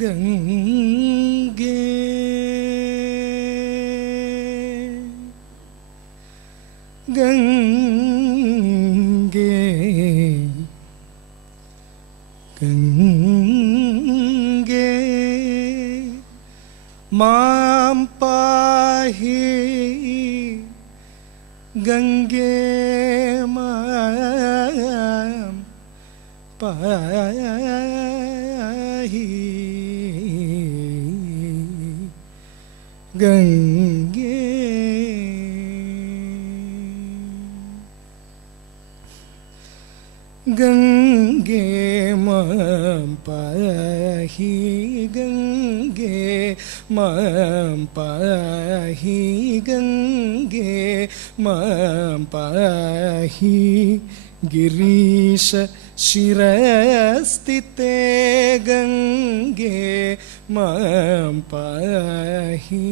ഗംഗേ ഗംഗേ ഗംഗേ മാം പാഹി ഗംഗേ മാം പാഹി ഗംഗേ ഗംഗേ മാം പാഹി ഗംഗേ മാം പാഹി ഗംഗേ മാം പാഹി ഗിരീശ ശിരസ്ഥിതേ ഗംഗേ മാം പാഹി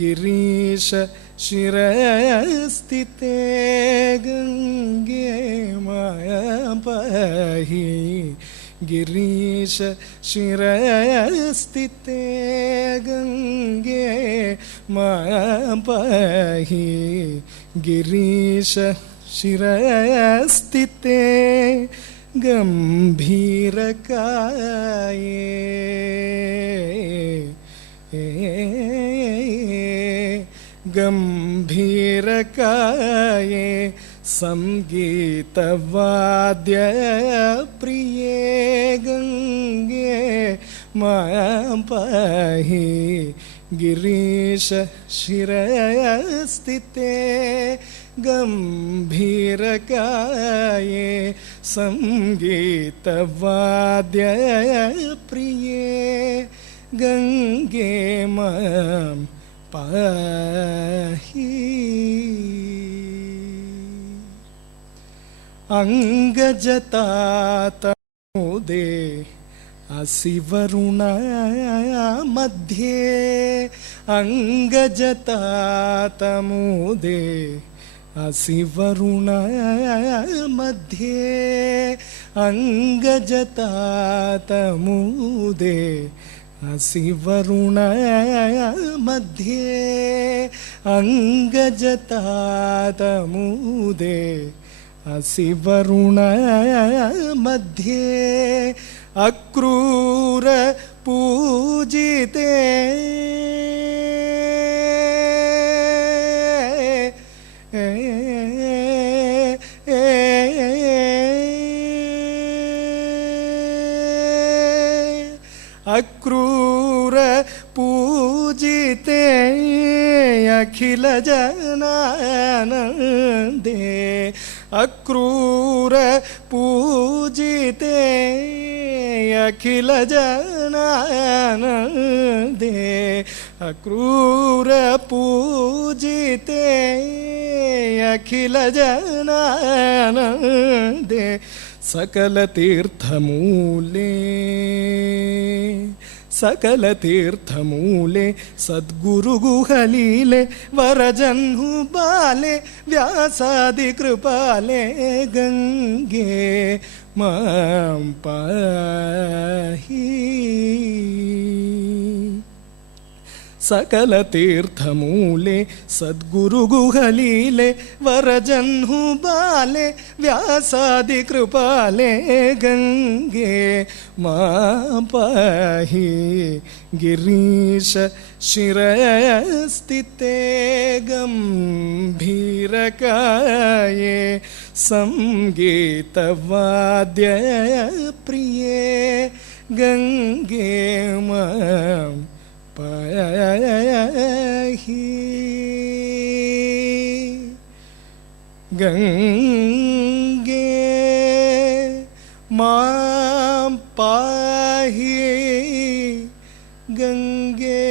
ഗിരീശ ശിരസ്ഥിതേ ഗംഗേ മാം പാഹി ഗിരീശ ശിരസ്ഥിതേ ഗംഗേ മാം പാഹി ഗിരീശ ശിരസ്ഥിതേ ഗംഭീരകായേ ഗംഭീരകായേ സംഗീതവാദ്യപ്രിയേ ഗംഗേ മാം പാഹി ഗിരീശ ശിരസ്ഥിതേ ഗംഭീരകായേ സംഗീതവാദ്യപ്രിയേ ഗംഗേ മാം പാഹി അംഗജതാതമുദേ അസിവരുണ മധ്യേ അംഗജതാതമുദേ അസിവരുണ മധ്യേ അംഗജതാതമുദേ അസിവരുണ മധ്യേ അംഗജതാതമുദേ അസിവരുണ മധ്യേ അക്രൂര പൂജിതേ അക്രൂര പൂജിതേ അഖില ജനാനന്ദേ അക്രൂര പൂജിതേ അഖില ജനാനന്ദേ അക്രൂര പൂജിതേ അഖില ജനാനന്ദേ സകല തീർത്ഥമൂലേ സകല തീർത്ഥമൂലേ സദ്ഗുരുഗുഹലീലേ വരജഹ്നുബാലേ വ്യാസാദി കൃപാലേ ഗംഗേ മാം പാഹി സകല തീർത്ഥമൂലേ സദ്ഗുരുഗുഹലീലേ വരജഹ്നുബാലേ വ്യാസാദി കൃപാലേ ഗംഗേ മാം പാഹി ഗിരീശ ശിരസ്ഥിതേ ഗംഭീരകായേ സംഗീതവാദ്യപ്രിയേ ഗംഗേ മാം പാഹി ഗംഗേ മാം പാഹി ഗംഗേ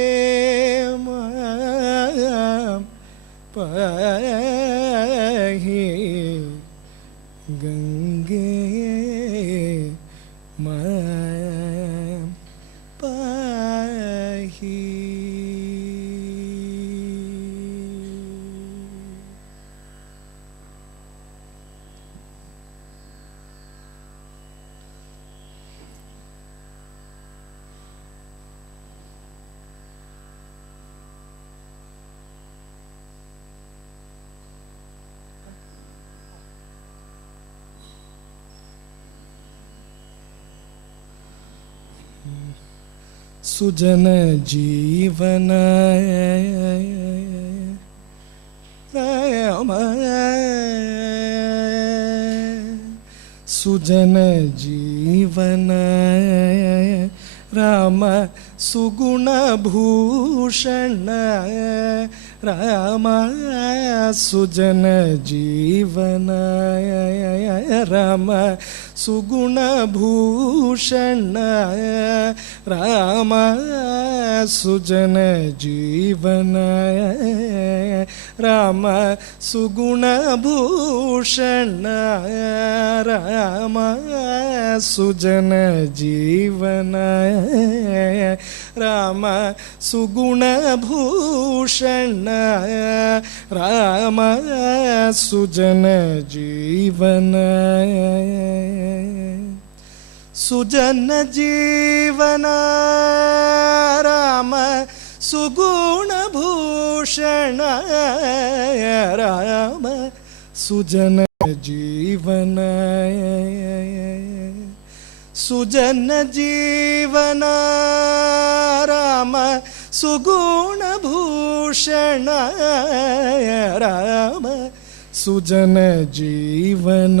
മാം പാഹി ഗംഗേ മാം പാഹി. സുജന ജീവന രാമ സുജന ജീവന രാമ സുഗുണഭൂഷണ രാമ സുജന ജീവന രാമ സുഗുണഭൂഷണ രാമ സുജന ജീവന രാമ സുഗുണഭൂഷണ രാമ സുജന ജീവന രാമ സുഗുണഭൂഷണ രാമ സുജന ജീവന സുജന ജീവന രാമ സുഗുണഭൂഷണ രാമ സുജന ജീവന സുജന ജീവന രാമ സുഗുണഭൂഷണ രാമ സുജന ജീവന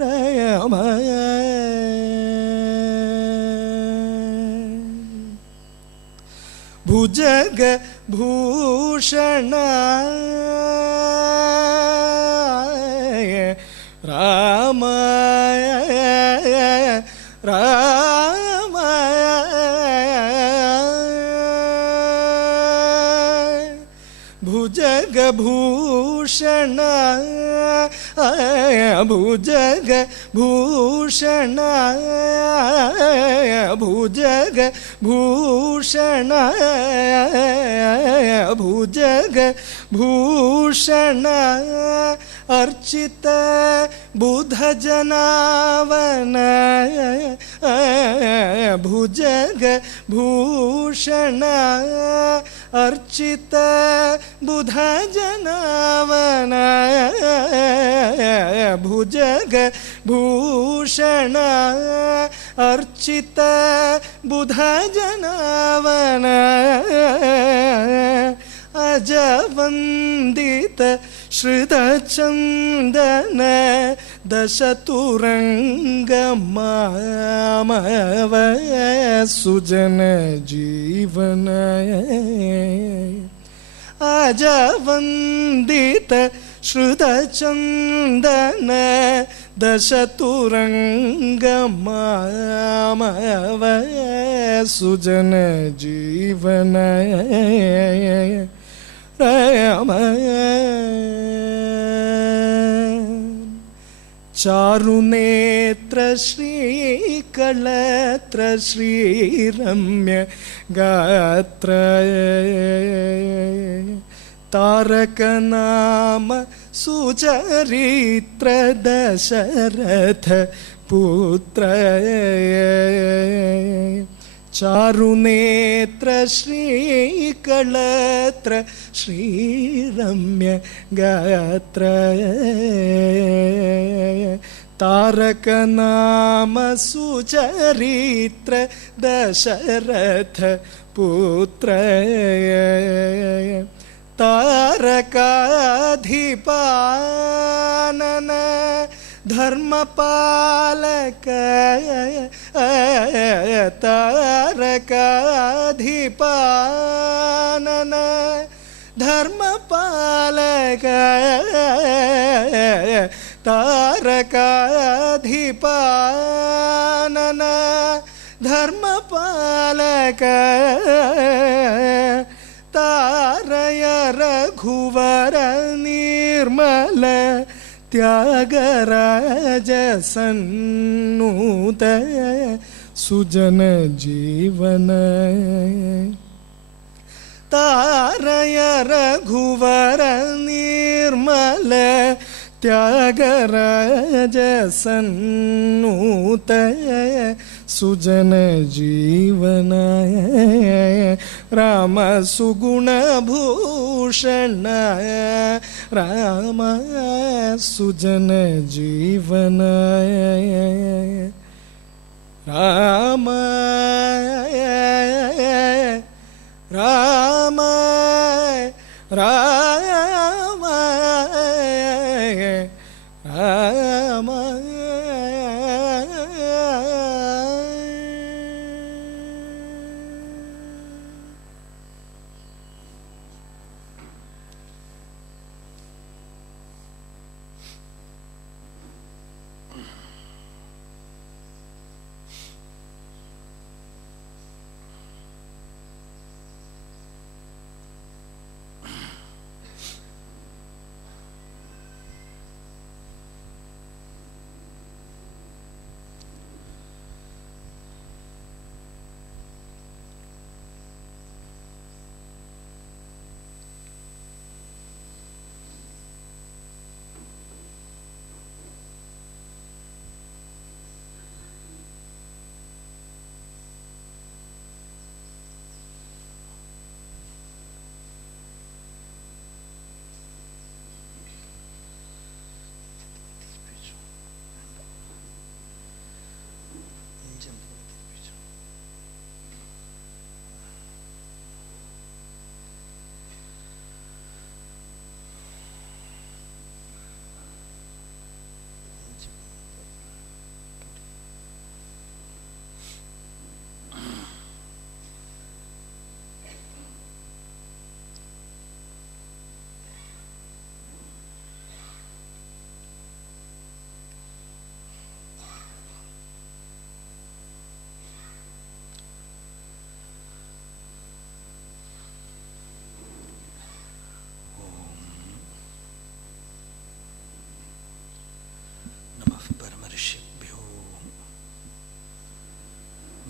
രാമ ഭുജഗ ഭൂഷണ രാമ രാമ ഭുജഗ ഭൂഷണ ഭുജഗ ഭൂഷണ ഭുജഗ ഭൂഷണ ഭുജഗ ഭൂഷണ അർച്ചിത ബുധജനാവന ഭുജഗ ഭൂഷണ അർച്ചിത ബുധജനാവന ഭുജഗ ഭൂഷണ അർച്ചിത ബുധജനാവന അജവന്ദിത ശ്രുതചന്ദന ദശതുരംഗമാമവ സുജന ജീവന അജവന്ദിത ശ്രുതചന്ദന ദശതുരംഗമാമവ സുജന ജീവന രാമ ചാരുനേത്ര ശ്രീകളത്ര ശ്രീരമ്യ ഗാത്ര താരകനാമ സുചരിത്ര ദശരഥ പുത്ര ചാരുനേത്ര ശ്രീകളത്ര ശ്രീരമ്യ ഗാത്ര താരകനാമ സുചരിത്ര ദശരഥ പുത്ര താരകാധിപാനന ധർമ്മപാലക താരകാധിപാനന ധർമ്മപാലക താരകാധിപാനന ധർമ്മപാലക താരയ രഘുവര നിർമ്മല ത്യാഗരാജ സന്നൂത സുജന ജീവന താരയ രഘുവര നിർമ്മല ത്യാഗരാജ സന്നൂത സുജന ജീവന രാമ സുഗുണഭൂഷണ രാമ സുജന ജീവന രാമ രാമ രാമ രാമ.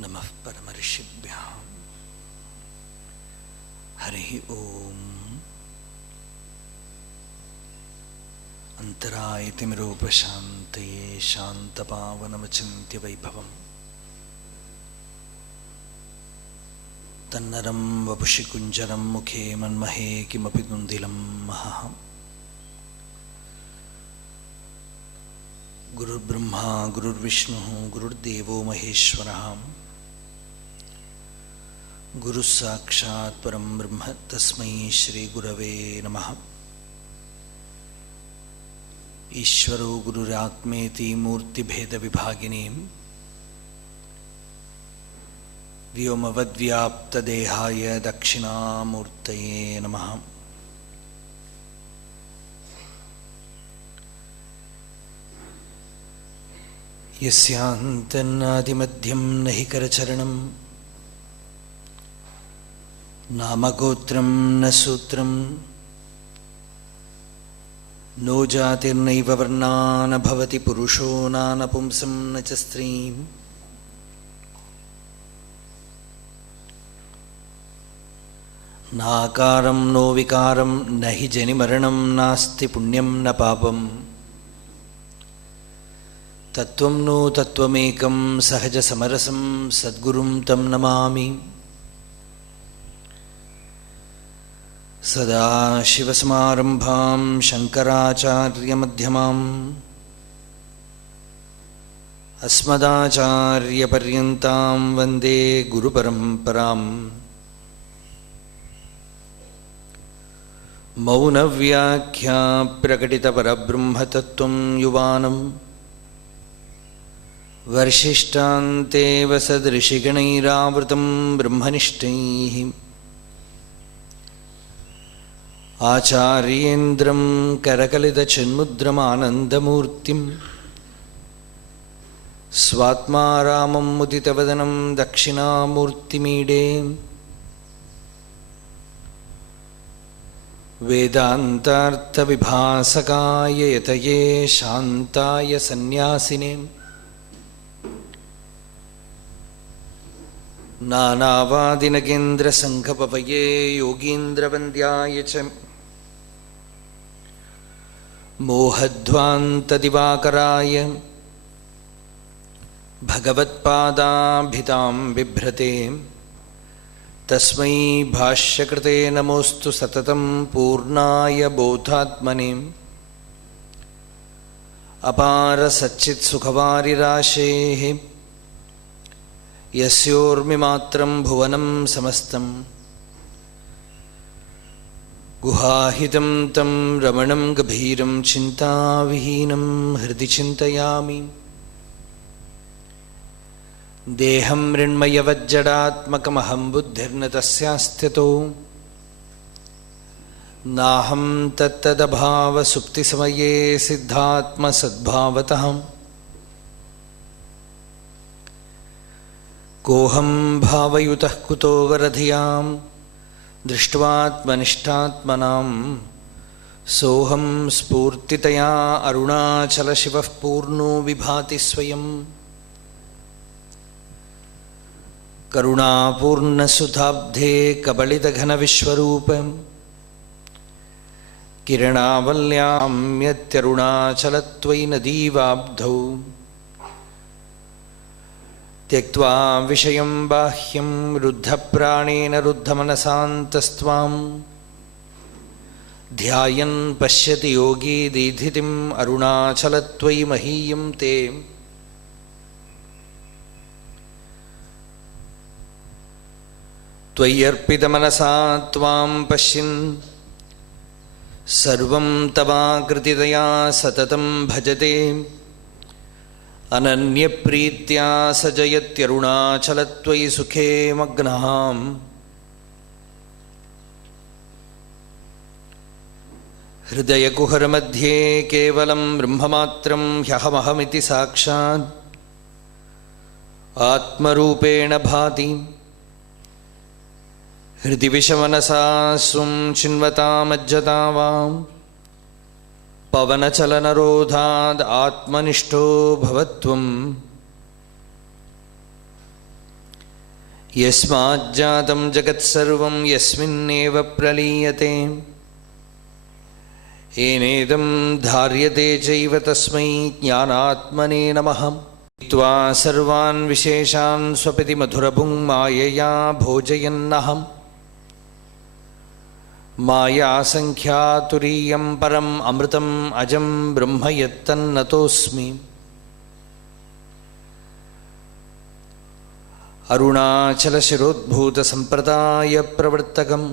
നമഃ പരമഋഷിഭ്യാം. ഹരി ഓം. അന്തരായതിമിരോപശാന്തയേ ശാന്തപാവനമചിന്ത്യ വൈഭവം തന്നരം വപുഷി കുഞ്ചരം മുഖേ മന്മഹേ കിമപി തുന്ദിലം മഹഃ. ഗുരുർബ്രഹ്മാ ഗുരുർവിഷ്ണു ഗുരുർദേവോ മഹേശ്വരഃ. ഗുരുസാക്ഷാത് പരം ബ്രഹ്മ തസ്മൈ ശ്രീ ഗുരവേ നമഃ. ഈശ്വരോ ഗുരുരാത്മേതി മൂർത്തിഭേദവിഭാഗിനീം വ്യോമവദ്വ്യാപ്തദേഹായ ദക്ഷിണാമൂർത്തയേ നമഃ. യസ്യാന്തന്നാദിമധ്യം നഹി കരചരണം നാമഗോത്രം ന സൂത്രം നോ ജാതിർനൈവ വർണ്ണാ ന ഭവതി പുരുഷോ നാനപുംസം ന ച സ്ത്രീം. നാകാരം നോ വികാരം നഹി ജനിമരണം നാസ്തി പുണ്യം ന പാപം. തത്വം നോ തത്വമേകം സഹജസമരസം സദ്ഗുരും തം നമാമി. സദാശിവസമാരംഭാം ശങ്കരാചാര്യമധ്യമാം അസ്മദാചാര്യപര്യന്താം വന്ദേ ഗുരുപരമ്പരാം. മൗനവ്യാഖ്യാ പ്രകടിതപരബ്രഹ്മതത്വം യുവാനം വർഷിഷ്ടാന്തേവ സദൃശിഗണൈരാവൃതം ബ്രഹ്മനിഷ്ഠൈഃ. ആചാര്യേന്ദ്രം കരകലിതചിന്മുദ്രമാനന്ദമൂർത്തിം സ്വാത്മാ രാമം മുദിതവദനം ദക്ഷിണാമൂർത്തിമീഡേ. വേദാന്താർത്ഥവിഭാസകായ യതയേ ശാന്തായ സന്യാസിനേ നാനാവാദിനഗേന്ദ്രസംഘപവയേ യോഗീന്ദ്രവന്ദ്യായ ച മോഹധ്വാന്തദിവാകരായ ഭഗവത്പാദാഭിതാം ബിഭ്രത്തെ തസ്മൈ ഭാഷ്യകൃതേ നമോസ്തു സതതം പൂർണ്ണായ ബോധാത്മനെ. അപാര സച്ചിത് സുഖവാരിരാശേഃ यस्योर्मिमात्रं भुवनं समस्तं गुहाहितं तं रमणं गभीरं चिन्ताविहीनं हृदि चिन्तयामि। देहं मृण्मयवज्जडात्मकमहं बुद्धिर्न तस्यास्त्यतो नाहं तत्तदभावसुप्तिसमये सिद्धात्मसद्भावतः कोऽहं भावयुतः कुतो वरधियां दृष्ट्वात्मनिष्ठात्मनां सोऽहं स्फूर्तितया अरुणाचलशिवः पूर्णो विभाति स्वयं। करुणापूर्णसुधाब्धे कबलितघनविश्वरूप किरणावल्यां यत्यरुणाचलत्वयि नदीवाब्धौ त्यक्त्वा विषयं बाह्यं रुद्धप्राणेन रुद्धमनसान्तस्त्वां ध्यायन् पश्यति योगी दीधितिम् अरुणाचलत्वयि महीयं ते। त्वय्यर्पितमनसा त्वां पश्यन् सर्वं तवाकृतितया सततं भजते अनन्यप्रीत्या स जयत्यरुणाचलत्वयि सुखे मग्नः। हृदयकुहरमध्ये केवलं ब्रह्ममात्रं ह्यहमहमिति साक्षात् आत्मरूपेण भाति। हृदि विषमनसा स्वं चिन्वतामज्जता वां पवनचलनरोधाद् आत्मनिष्ठो भवत्वम्। यस्माज्जातं जगत्सर्वं यस्मिन्नेव प्रलीयते येनेदं धार्यते चैव तस्मै ज्ञानात्मने नमः। त्वा सर्वान् विशेषान् स्वपिति मधुरभुङ् मायया भोजयन्नहम् मायासङ्ख्यातुरीयं परम् अमृतम् अजं ब्रह्म यत्तन्नतोऽस्मि। अरुणाचलशिरोद्भूतसम्प्रदायप्रवर्तकं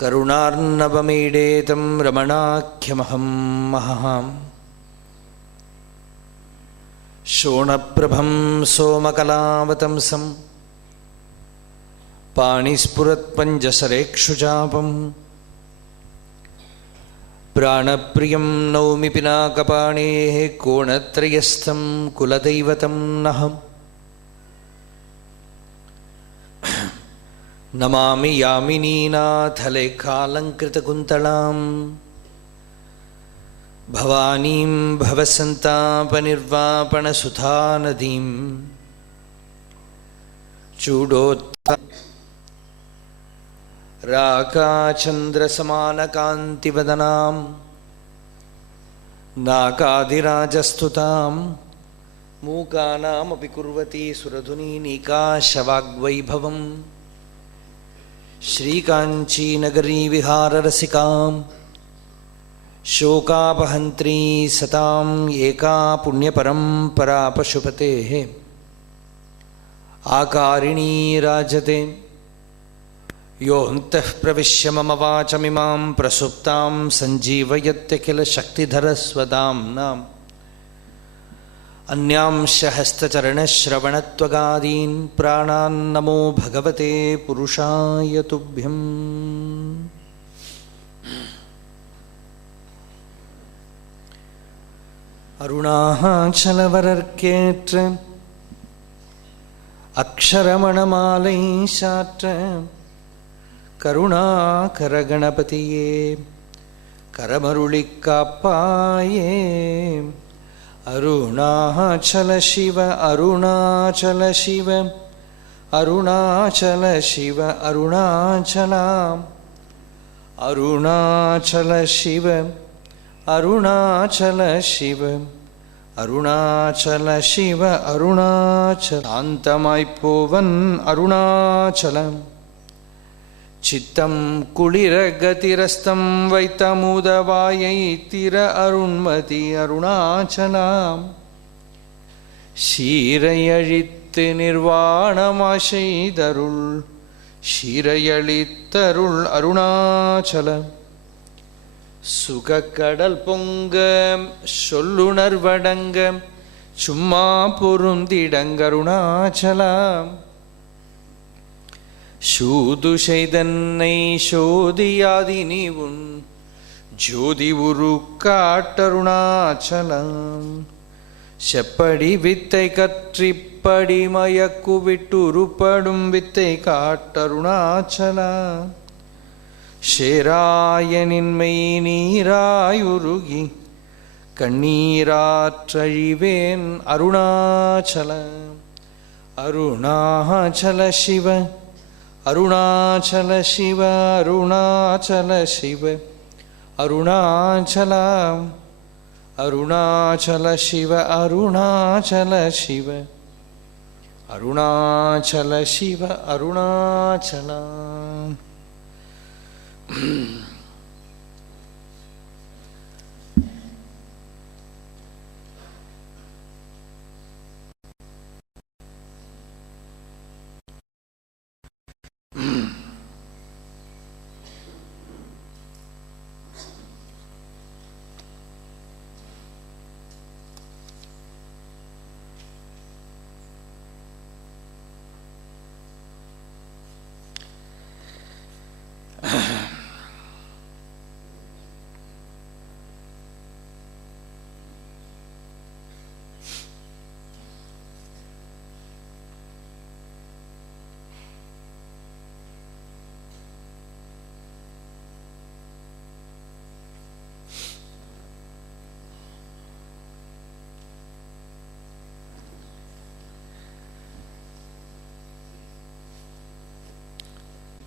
करुणार्णवमीडे तं रमणाख्यमहं महः। शोणप्रभं सोमकलावतंसं पाणिस्फुरत्पञ्जसरेक्षुचापं प्राणप्रियं नौमि पिनाकपाणेः कोणत्रयस्थं कुलदैवतं नः। नमामि यामिनीनाथलेखालङ्कृतकुन्तलां भवानीं भवसन्तापनिर्वापणसुधानदीं चूडोत्थ राकाचन्द्रसमानकान्तिवदनां नाकादिराजस्तुतां मूकानामपि कुर्वती सुरधुनीनिकाशवाग्वैभवम्। श्रीकाञ्चीनगरीविहाररसिकां शोकापहन्त्री सतां एका पुण्यपरम्परा पशुपतेः आकारिणी राजते। योऽन्तः प्रविश्य मम वाचमिमां प्रसुप्तां सञ्जीवयत्यखिलशक्तिधरस्वदाम्नाम् अन्यांश हस्तचरणश्रवणत्वगादीन् प्राणान्नमो भगवते पुरुषाय तुभ्यम्। अरुणाचलवरर्केற்ற अक्षरमणमाலை சாற்ற கருணாகரகணபதியே கரமருளிக் காப்பாயே. அருணாச்சல சிவ அருணாச்சல சிவ அருணாச்சல சிவ அருணாச்சலாம் அருணாச்சல சிவ அருணாச்சல சிவ அருணாச்சல சிவ அருணாச்சல. சாந்தமாய்ப்போவன் அருணாச்சலம் சித்தம் குளிர கதிரஸ்தம் வைத்தமுதவாயை திர அருண்மதி அருணாச்சலாம். ஷீரையழித்து நிர்வாணமாசெய்தருள் ஷீரையளித்தருள் அருணாச்சல சுகக்கடல் பொங்க சொல்லுணர்வடங்க சும்மா பொருந்திடங்கருணாச்சலம் சூது செய்தன்னை சோதியாதி நீ உன் ஜோதி உரு காட்டருணாச்சலம் செப்படி வித்தை கற்றிப்படி மயக்கு விட்டுருப்படும் வித்தை காட்டருணாச்சலம் ஷேராயனின்மை நீராயுருகி கண்ணீராற்றழிவேன் அருணாச்சல அருணாச்சல சிவ அருணாச்சல சிவ அருணாச்சல சிவ அருணாச்சல அருணாச்சல சிவ அருணாச்சல சிவ அருணாச்சல சிவ Arunachal.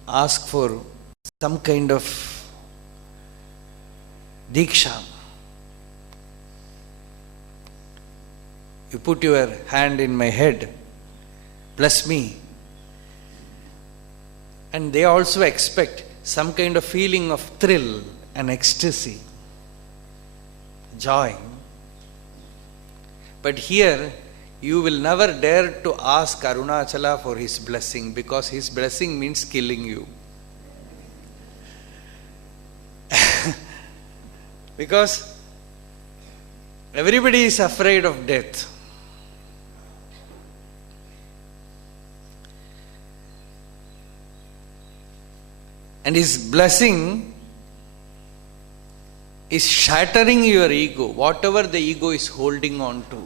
Ask for some kind of diksha. You put your hand in my head, bless me. And they also expect some kind of feeling of thrill and ecstasy, joy. But here, you will never dare to ask Arunachala for his blessing, because his blessing means killing you. Because everybody is afraid of death. And his blessing is shattering your ego, whatever the ego is holding on to.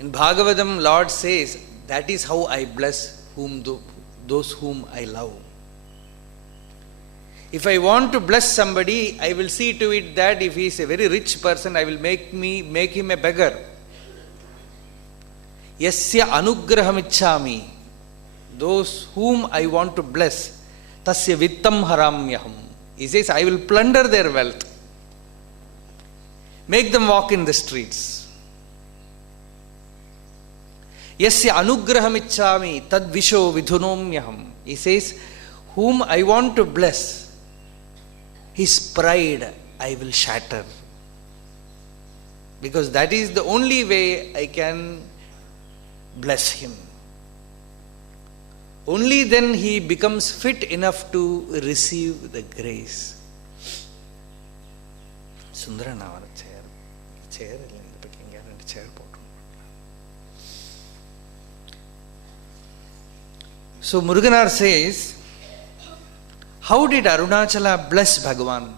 In Bhagavatam, Lord says, that is how I bless those whom I love. If I want to bless somebody, I will see to it that if he is a very rich person, I will make him a beggar. Yasya anugraham ichchami. Those whom I want to bless, tasya vittam haramyaham. He says, I will plunder their wealth. Make them walk in the streets. Yasya anugraham ichchami tad visho vidhunomyaham. He says, whom I want to bless, his pride I will shatter. Because that is the only way I can bless him. Only then he becomes fit enough to receive the grace. Sundara navana chair chair. So Muruganar says, how did Arunachala bless Bhagavan?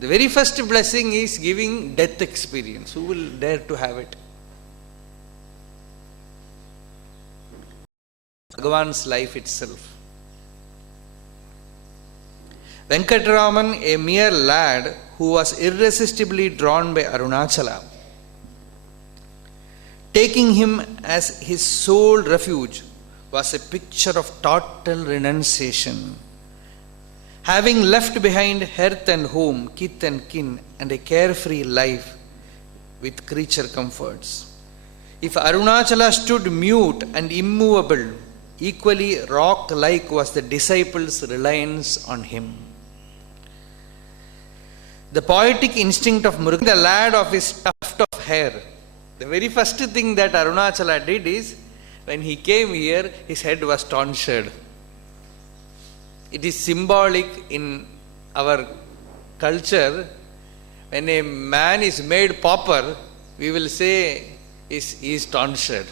The very first blessing is giving death experience. Who will dare to have it? Bhagavan's life itself. Venkataraman, a mere lad who was irresistibly drawn by Arunachala, taking him as his sole refuge, was a picture of total renunciation. Having left behind hearth and home, kith and kin, and a carefree life with creature comforts. If Arunachala stood mute and immovable, equally rock like was the disciples' reliance on him. The poetic instinct of Murugan, the lad of his tuft of hair. The very first thing that Arunachala did is, when he came here, his head was tonsured. It is symbolic in our culture. When a man is made pauper, we will say he is tonsured.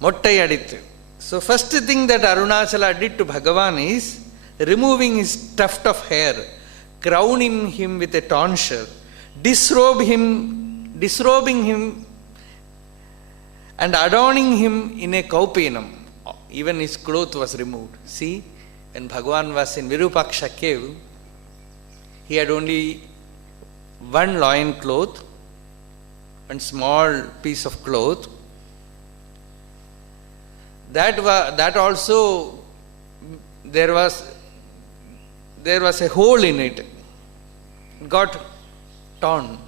Mottai adittu. So first thing that Arunachala did to Bhagavan is removing his tuft of hair, crowning him with a tonsure, disrobing him and adorning him in a kaupinam. Even his cloth was removed. See, when Bhagavan was in Virupaksha cave, he had only one loin cloth, one small piece of cloth. That also there was a hole in it. It got torn.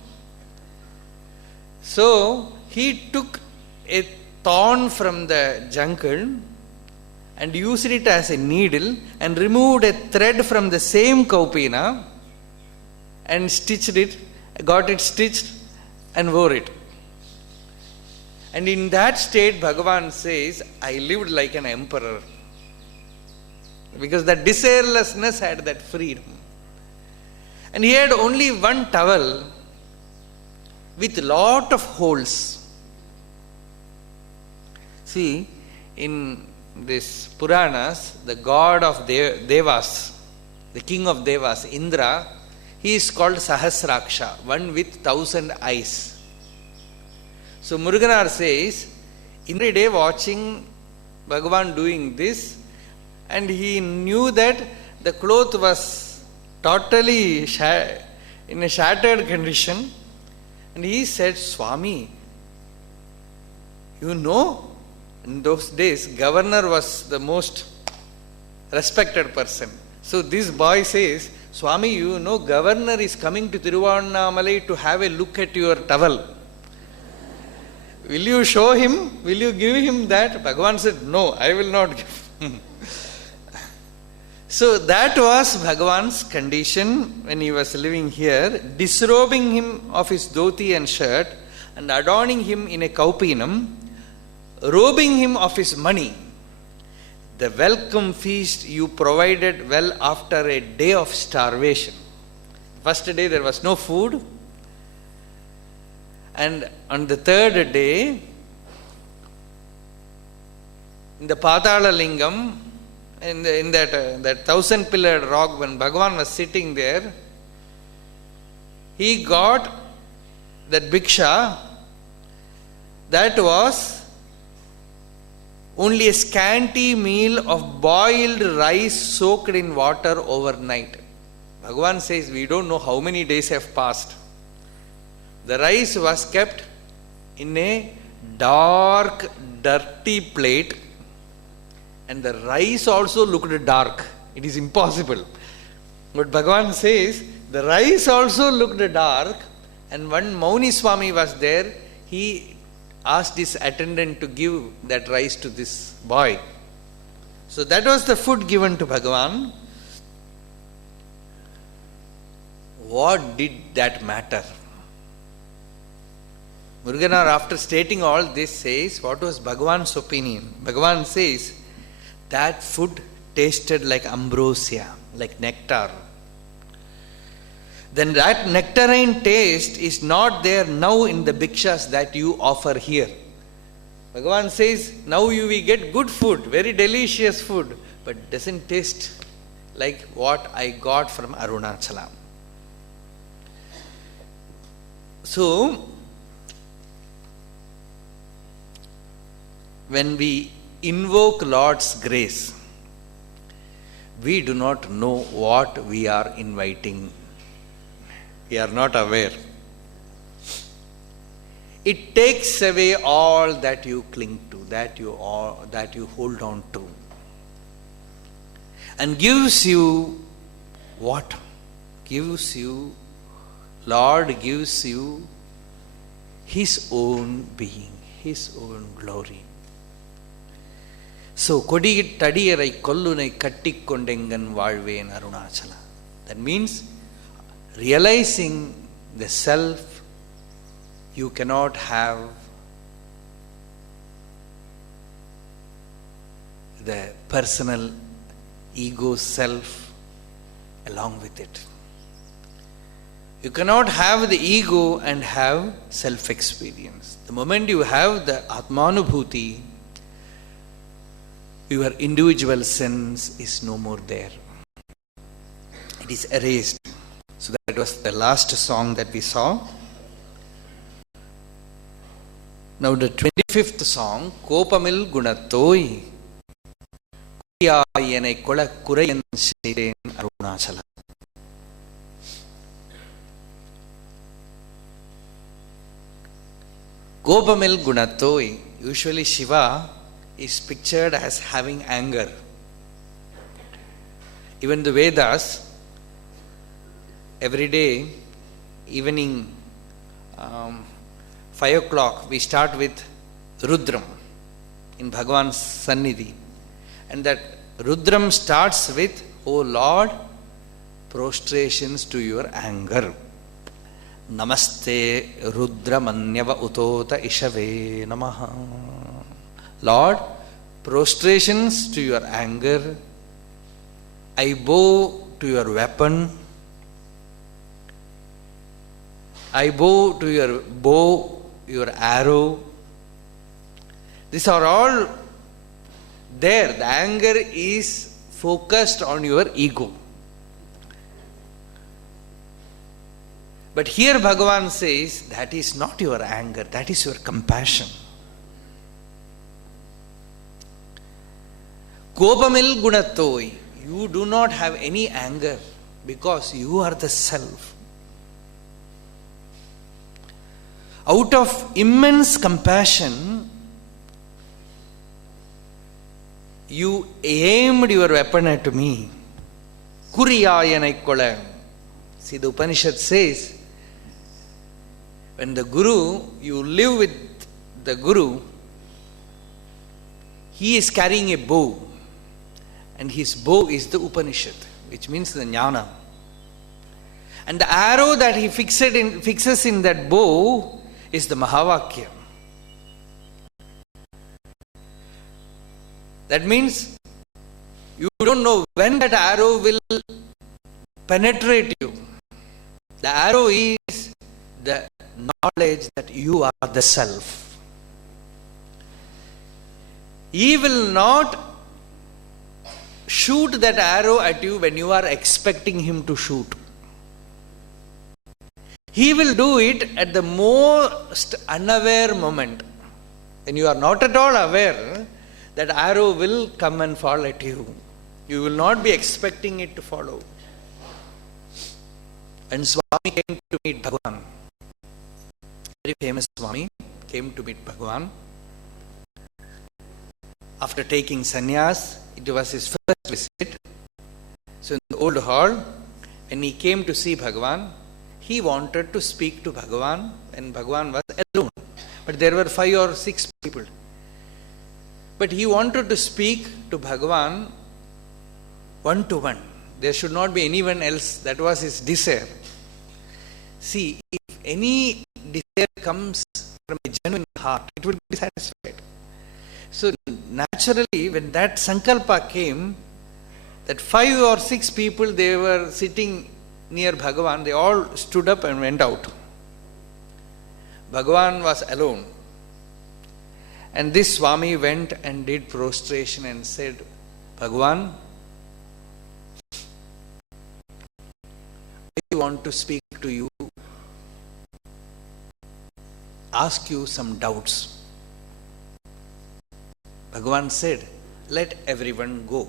So he took a thorn from the jungle and used it as a needle and removed a thread from the same kaupina and stitched it, got it stitched and wore it. And in that state, Bhagavan says, I lived like an emperor. Because the desirelessness had that freedom. And he had only one towel with lot of holes. See, in this Puranas, the god of Devas, the king of Devas, Indra, he is called Sahasraksha, one with 1,000 eyes. So Muruganar says, every day watching Bhagavan doing this, and he knew that the cloth was totally in a shattered condition, and he said, Swami, you know, in those days, governor was the most respected person. So this boy says, Swami, you know, governor is coming to Tiruvannamalai to have a look at your towel. Will you show him? Will you give him that? Bhagavan said, no, I will not give him. So that was Bhagavan's condition when he was living here, disrobing him of his dhoti and shirt and adorning him in a kaupinam, robing him of his money. The welcome feast you provided well after a day of starvation. First day there was no food. And on the third day, in the Patala Lingam, in that 1,000-pillared rock, when Bhagavan was sitting there, he got that bhiksha that was only a scanty meal of boiled rice soaked in water overnight. Bhagavan says, we don't know how many days have passed. The rice was kept in a dark, dirty plate, and the rice also looked dark. It is impossible. But Bhagavan says, the rice also looked dark, and one Mauni Swami was there. He asked his attendant to give that rice to this boy. So that was the food given to Bhagavan. What did that matter? Muruganar, after stating all this, says, what was Bhagavan's opinion? Bhagavan says, that food tasted like ambrosia, like nectar. Then that nectarine taste is not there now in the bhikshas that you offer here. Bhagavan says, now we get good food, very delicious food, but doesn't taste like what I got from Arunachala. So, when we invoke Lord's grace, we do not know what we are inviting. We are not aware. It takes away all that you cling to, that you hold on to, and gives you what? Lord gives you His own being, His own glory. So, கொடியிட்டடியரை கொல்லுனை கட்டிக்கொண்டெங்கன் வாழ்வேன் Arunachal. That means realizing the self, you cannot have the personal ego self along with it. You cannot have the ego and have self-experience. The moment you have the Atmanubhuti, your individual sense is no more there. It is erased. So that was the last song that we saw. Now the 25th song, Kopamil Gunathoi Kuriyayenai Kola Kurayan Seiden Arunachala. Kopamil Gunathoi, usually Shiva is pictured as having anger. Even the Vedas, every day, evening, 5 o'clock, we start with Rudram in Bhagavan's Sannidhi. And that Rudram starts with, O Lord, prostrations to your anger. Namaste Rudramanyava Utota Ishave Namaha. Lord, prostrations to your anger. I bow to your weapon. I bow to your bow, your arrow. These are all there. The anger is focused on your ego. But here Bhagavan says, that is not your anger, that is your compassion. Kopamil Gunathoi, you do not have any anger because you are the self. Out of immense compassion, you aimed your weapon at me. Kuriyayenai kola. See, the Upanishad says, when the Guru, you live with the Guru, he is carrying a bow. And his bow is the Upanishad, which means the jnana. And the arrow that he fixes in that bow is the Mahavakya. That means you don't know when that arrow will penetrate you. The arrow is the knowledge that you are the self. He will not shoot that arrow at you when you are expecting him to shoot. He will do it at the most unaware moment. When you are not at all aware, that arrow will come and fall at you. You will not be expecting it to follow. And Swami came to meet Bhagavan. Very famous Swami came to meet Bhagavan. After taking sannyas, it was his first visit. So in the old hall, when he came to see Bhagavan, he wanted to speak to Bhagavan when Bhagavan was alone. But there were 5 or 6 people. But he wanted to speak to Bhagavan one to one. There should not be anyone else. That was his desire. See, if any desire comes from a genuine heart, it will be satisfied. So naturally, when that sankalpa came, that 5 or 6 people, they were sitting near Bhagavan, they all stood up and went out. Bhagavan was alone. And this Swami went and did prostration and said, Bhagavan, I want to speak to you, ask you some doubts. Bhagavan said, let everyone go.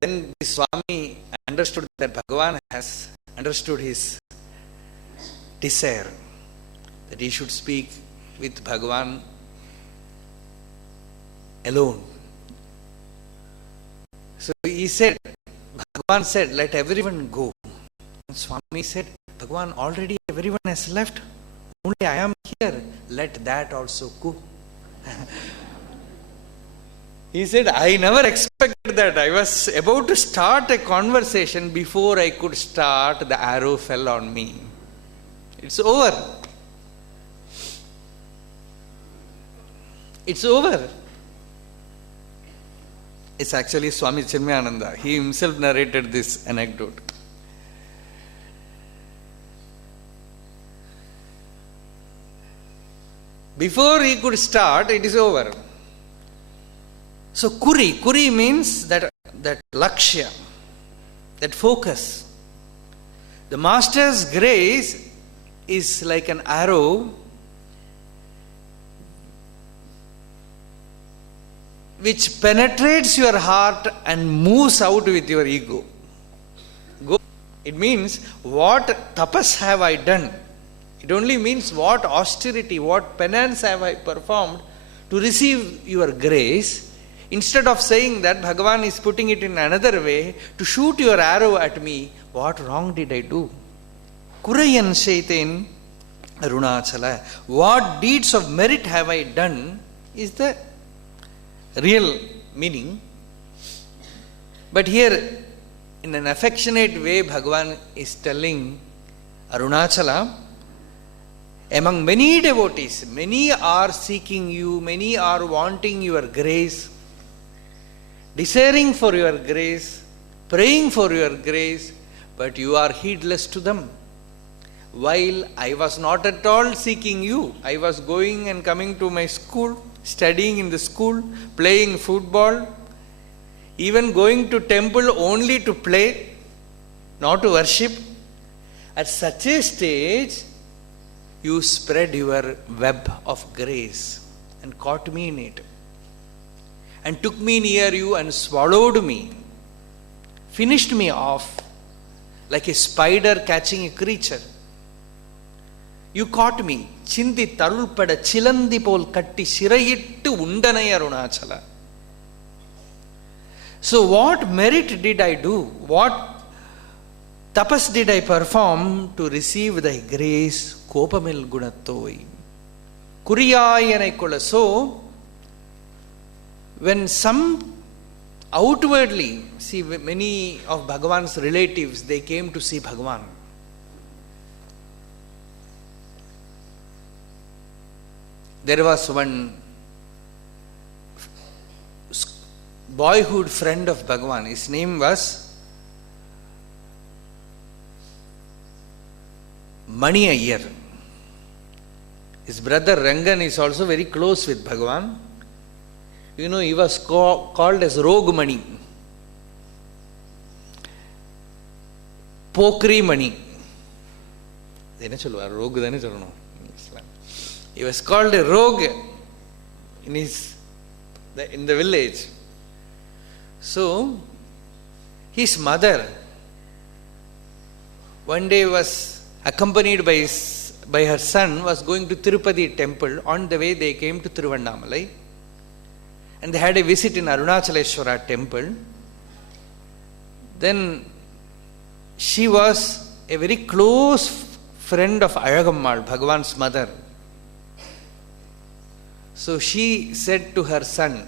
Then the Swami understood that Bhagavan has understood his desire, that he should speak with Bhagavan alone. So he said, Bhagavan said, let everyone go. And Swami said, Bhagavan, already everyone has left. Only I am here. Let that also go. He said, I never expected that. I was about to start a conversation. Before I could start, the arrow fell on me. It's over. It's over. It's actually Swami Chinmayananda. He himself narrated this anecdote. Before he could start, it is over. So kuri means that lakshya, that focus. The Master's grace is like an arrow which penetrates your heart and moves out with your ego. It means, what tapas have I done? It only means what austerity, what penance have I performed to receive your grace. Instead of saying that, Bhagavan is putting it in another way, to shoot your arrow at me. What wrong did I do? Kurayan Shaitain Arunachala. What deeds of merit have I done is the real meaning. But here, in an affectionate way, Bhagavan is telling Arunachala, among many devotees, many are seeking you, many are wanting your grace, desiring for your grace, praying for your grace, but you are heedless to them. While I was not at all seeking you, I was going and coming to my school, studying in the school, playing football, even going to temple only to play, not to worship. At such a stage, you spread your web of grace and caught me in it, and took me near you and swallowed me, finished me off like a spider catching a creature. You caught me. Chindi tarulpada chilandi pol katti shirayittu undanai Arunachala. So what merit did I do? What tapas did I perform to receive thy grace? Kopamil gunattoi. Kuriyayanai kola. So, when some outwardly, see, many of Bhagavan's relatives, they came to see Bhagavan. There was one boyhood friend of Bhagavan. His name was Mani Iyer. His brother Rangan is also very close with Bhagavan. You know, he was called as Rogue Mani, Pokri Mani. Rogue in Islam. He was called a rogue in the village. So, his mother one day was accompanied by her son, was going to Tirupati temple. On the way they came to Tiruvannamalai, and they had a visit in Arunachaleshwara temple. Then she was a very close friend of Ayagammal, Bhagavan's mother. So she said to her son,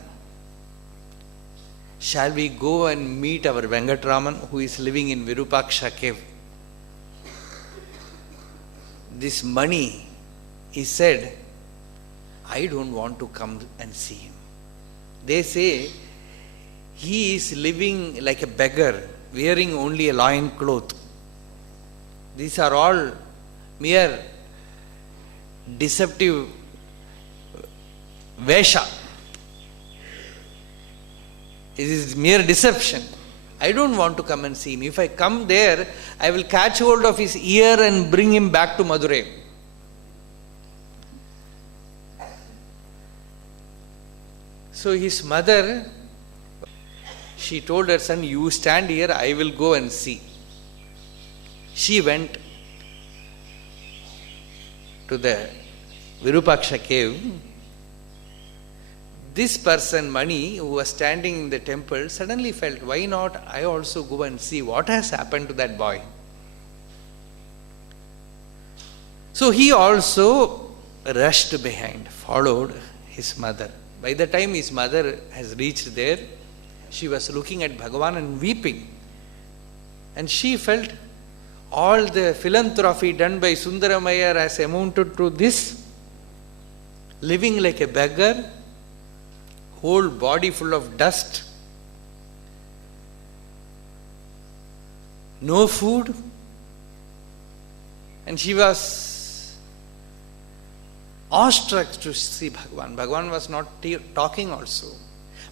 shall we go and meet our Venkataraman who is living in Virupaksha cave? This Mani, he said, I don't want to come and see him. They say he is living like a beggar, wearing only a loin cloth. These are all mere deceptive vesha. It is mere deception. I don't want to come and see him. If I come there, I will catch hold of his ear and bring him back to Madurai. So his mother, she told her son, you stand here, I will go and see. She went to the Virupaksha cave. This person, Mani, who was standing in the temple, suddenly felt, why not I also go and see what has happened to that boy? So he also rushed behind, followed his mother. By the time his mother has reached there, she was looking at Bhagavan and weeping. And she felt all the philanthropy done by Sundaramaya has amounted to this. Living like a beggar, whole body full of dust, no food. And she was awestruck to see Bhagavan. Bhagavan was not talking also.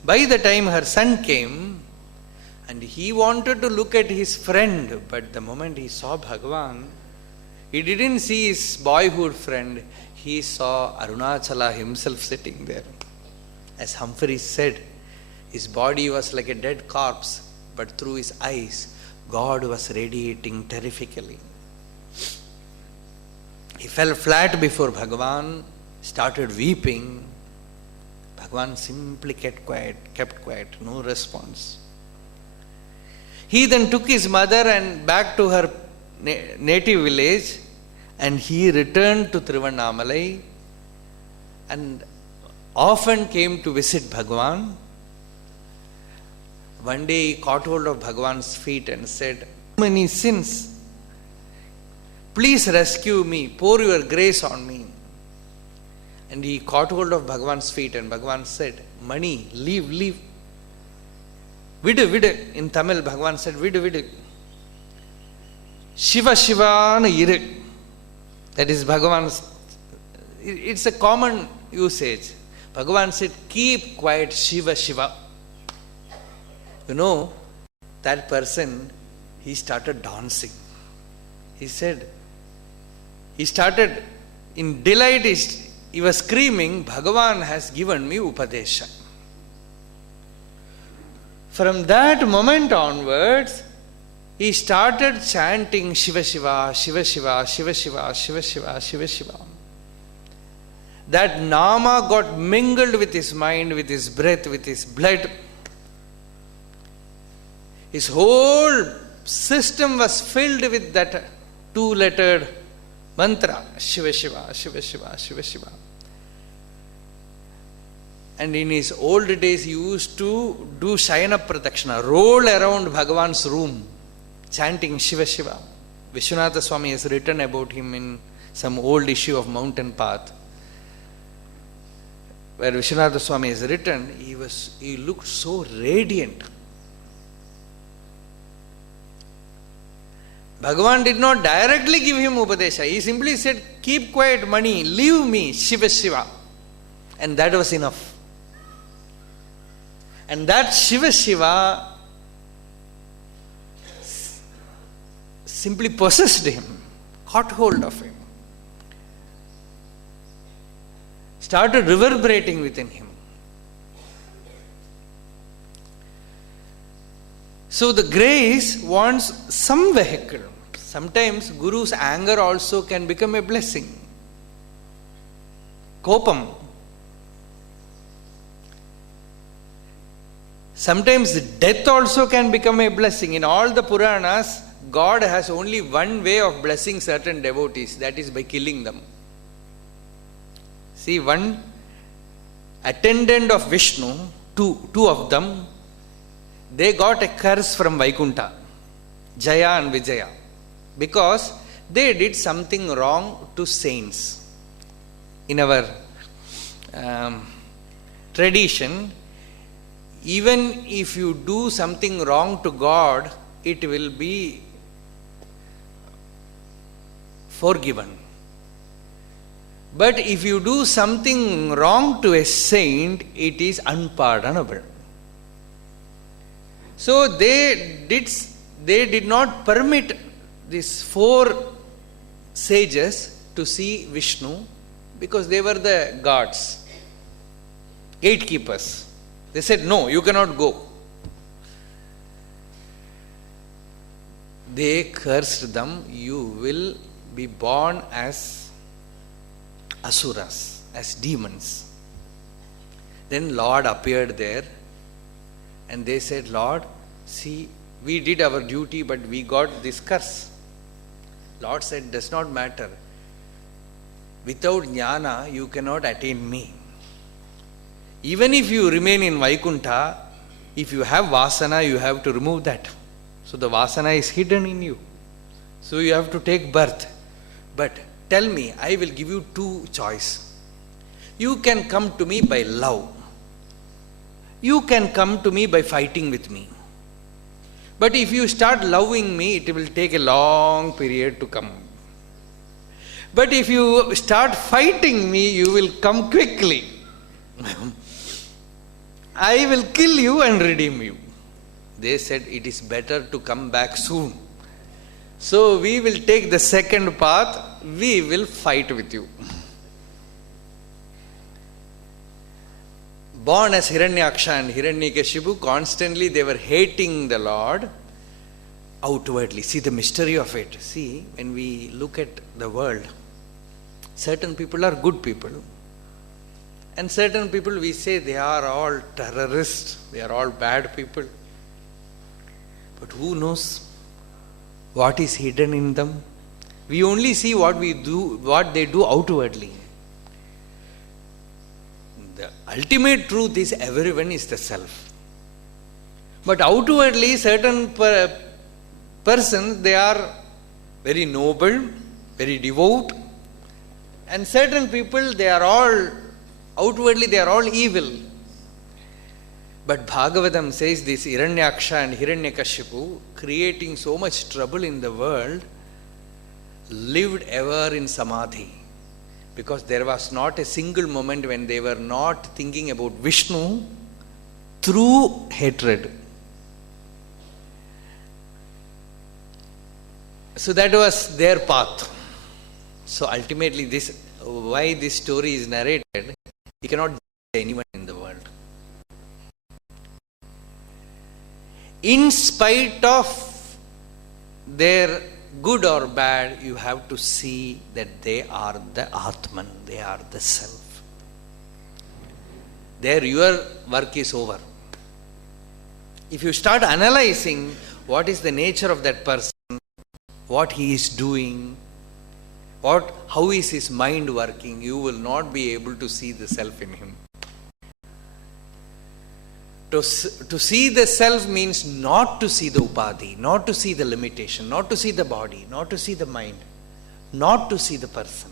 By the time her son came, and he wanted to look at his friend, but the moment he saw Bhagavan, he didn't see his boyhood friend, he saw Arunachala himself sitting there. As Humphrey said, his body was like a dead corpse, but through his eyes, God was radiating terrifically. He fell flat before Bhagavan, started weeping. Bhagavan simply kept quiet, no response. He then took his mother and back to her native village, and he returned to Tiruvannamalai and often came to visit Bhagavan. One day he caught hold of Bhagavan's feet and said, "Many sins, please rescue me, pour your grace on me." And he caught hold of Bhagavan's feet and Bhagavan said, "Mani, leave. Vidu. In Tamil, Bhagavan said, Vidu. Shiva na iru. That is Bhagavan's, it's a common usage. Bhagavan said, keep quiet, Shiva. You know, that person, he started dancing. He said, he started in delight, he was screaming, Bhagavan has given me Upadesha. From that moment onwards, he started chanting Shiva. That Nama got mingled with his mind, with his breath, with his blood. His whole system was filled with that two-lettered mantra, Shiva. And in his old days, he used to do Shayana Pradakshina, roll around Bhagavan's room, chanting Shiva. Vishwanatha Swami has written about him in some old issue of Mountain Path, where Vishwanatha Swami has written, he looked so radiant. Bhagavan did not directly give him Upadesha. He simply said, keep quiet, Mani, leave me, Shiva. And that was enough. And that Shiva simply possessed him, caught hold of him, started reverberating within him. So the grace wants some vehicle. Sometimes Guru's anger also can become a blessing. Kopam. Sometimes death also can become a blessing. In all the Puranas, God has only one way of blessing certain devotees, that is by killing them. See, one attendant of Vishnu, two of them, they got a curse from Vaikunta, Jaya and Vijaya, because they did something wrong to saints. In our tradition, even if you do something wrong to God, it will be forgiven. But if you do something wrong to a saint, it is unpardonable. So they did not permit these 4 sages to see Vishnu, because they were the gods, gatekeepers. They said, no, you cannot go. They cursed them, you will be born as asuras, as demons. Then Lord appeared there and they said, Lord, see, we did our duty, but we got this curse. Lord said, does not matter. Without jnana, you cannot attain me. Even if you remain in Vaikuntha, if you have vasana, you have to remove that. So the vasana is hidden in you. So you have to take birth. But tell me, I will give you two choice. You can come to me by love. You can come to me by fighting with me. But if you start loving me, it will take a long period to come. But if you start fighting me, you will come quickly. I will kill you and redeem you. They said it is better to come back soon. So we will take the second path, we will fight with you. Born as Hiranyaksha and Hiranyakashipu, constantly they were hating the Lord outwardly. See the mystery of it. See, when we look at the world, certain people are good people. And certain people we say they are all terrorists, they are all bad people. But who knows what is hidden in them? We only see what they do outwardly. The ultimate truth is everyone is the self. But outwardly certain persons, they are very noble, very devout. And certain people, outwardly they are all evil. But Bhagavatam says this Hiranyaksha and Hiranyakashipu, creating so much trouble in the world, lived ever in samadhi. Because there was not a single moment when they were not thinking about Vishnu through hatred. So that was their path. So ultimately why this story is narrated, you cannot judge anyone in the world. In spite of their good or bad, you have to see that they are the Atman, they are the self. There your work is over. If you start analyzing what is the nature of that person, what he is doing, how is his mind working, you will not be able to see the self in him. To see the self means not to see the upadhi, not to see the limitation, not to see the body, not to see the mind, not to see the person.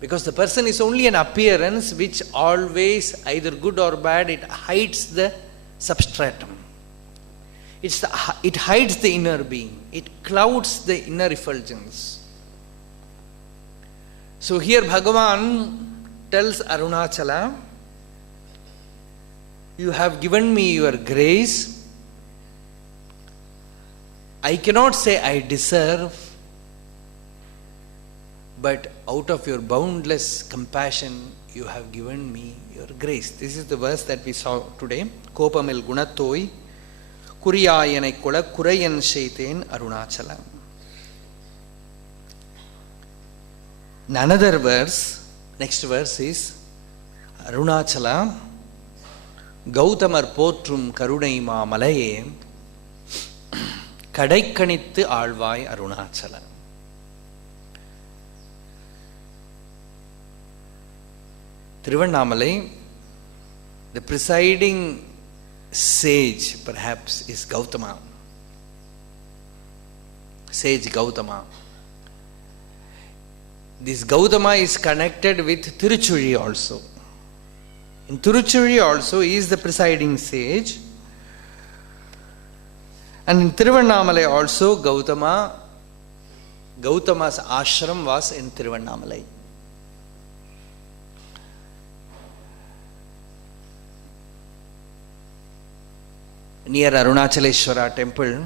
Because the person is only an appearance which always, either good or bad, it hides the substratum. It hides the inner being. It clouds the inner effulgence. So here Bhagavan tells Arunachala, you have given me your grace. I cannot say I deserve, but out of your boundless compassion, you have given me your grace. This is the verse that we saw today. Kopamil gunathoi kuriyayanai kola kurayan sheiten Arunachala. Another verse, next verse is Arunachala Gautamar போற்றும் கருணை மாமலையே கடைக்கணித்து ஆழ்வாய் Arunachal. Tiruvannamalai, the presiding sage perhaps is Gautama. Sage Gautama. This Gautama is connected with Tiruchuri also. In Tiruchuri also he is the presiding sage. And in Tiruvannamalai also Gautama's ashram was in Tiruvannamalai. Near Arunachaleshwara temple,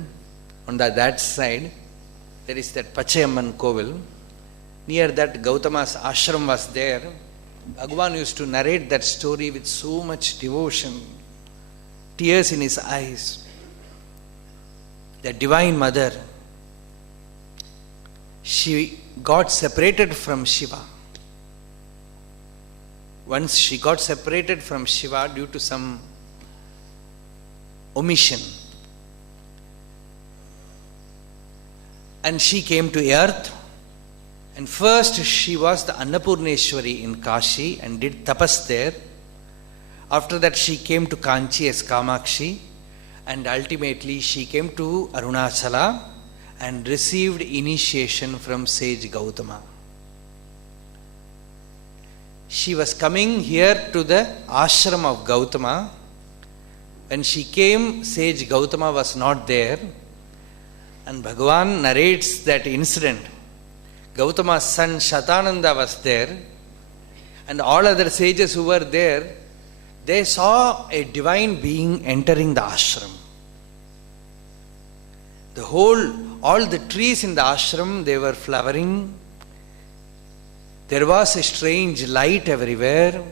on that side, there is that Pachayamman Kovil. Near that Gautama's ashram was there. Bhagavan used to narrate that story with so much devotion, tears in his eyes. The Divine Mother, she got separated from Shiva. Once she got separated from Shiva due to some omission. And she came to earth. And first she was the Annapurneshwari in Kashi and did tapas there. After that, she came to Kanchi as Kamakshi, and ultimately she came to Arunachala and received initiation from sage Gautama. She was coming here to the ashram of Gautama. When she came, sage Gautama was not there, and Bhagavan narrates that incident. Gautama's son Shatananda was there, and all other sages who were there, they saw a divine being entering the ashram. All the trees in the ashram, they were flowering. There was a strange light everywhere.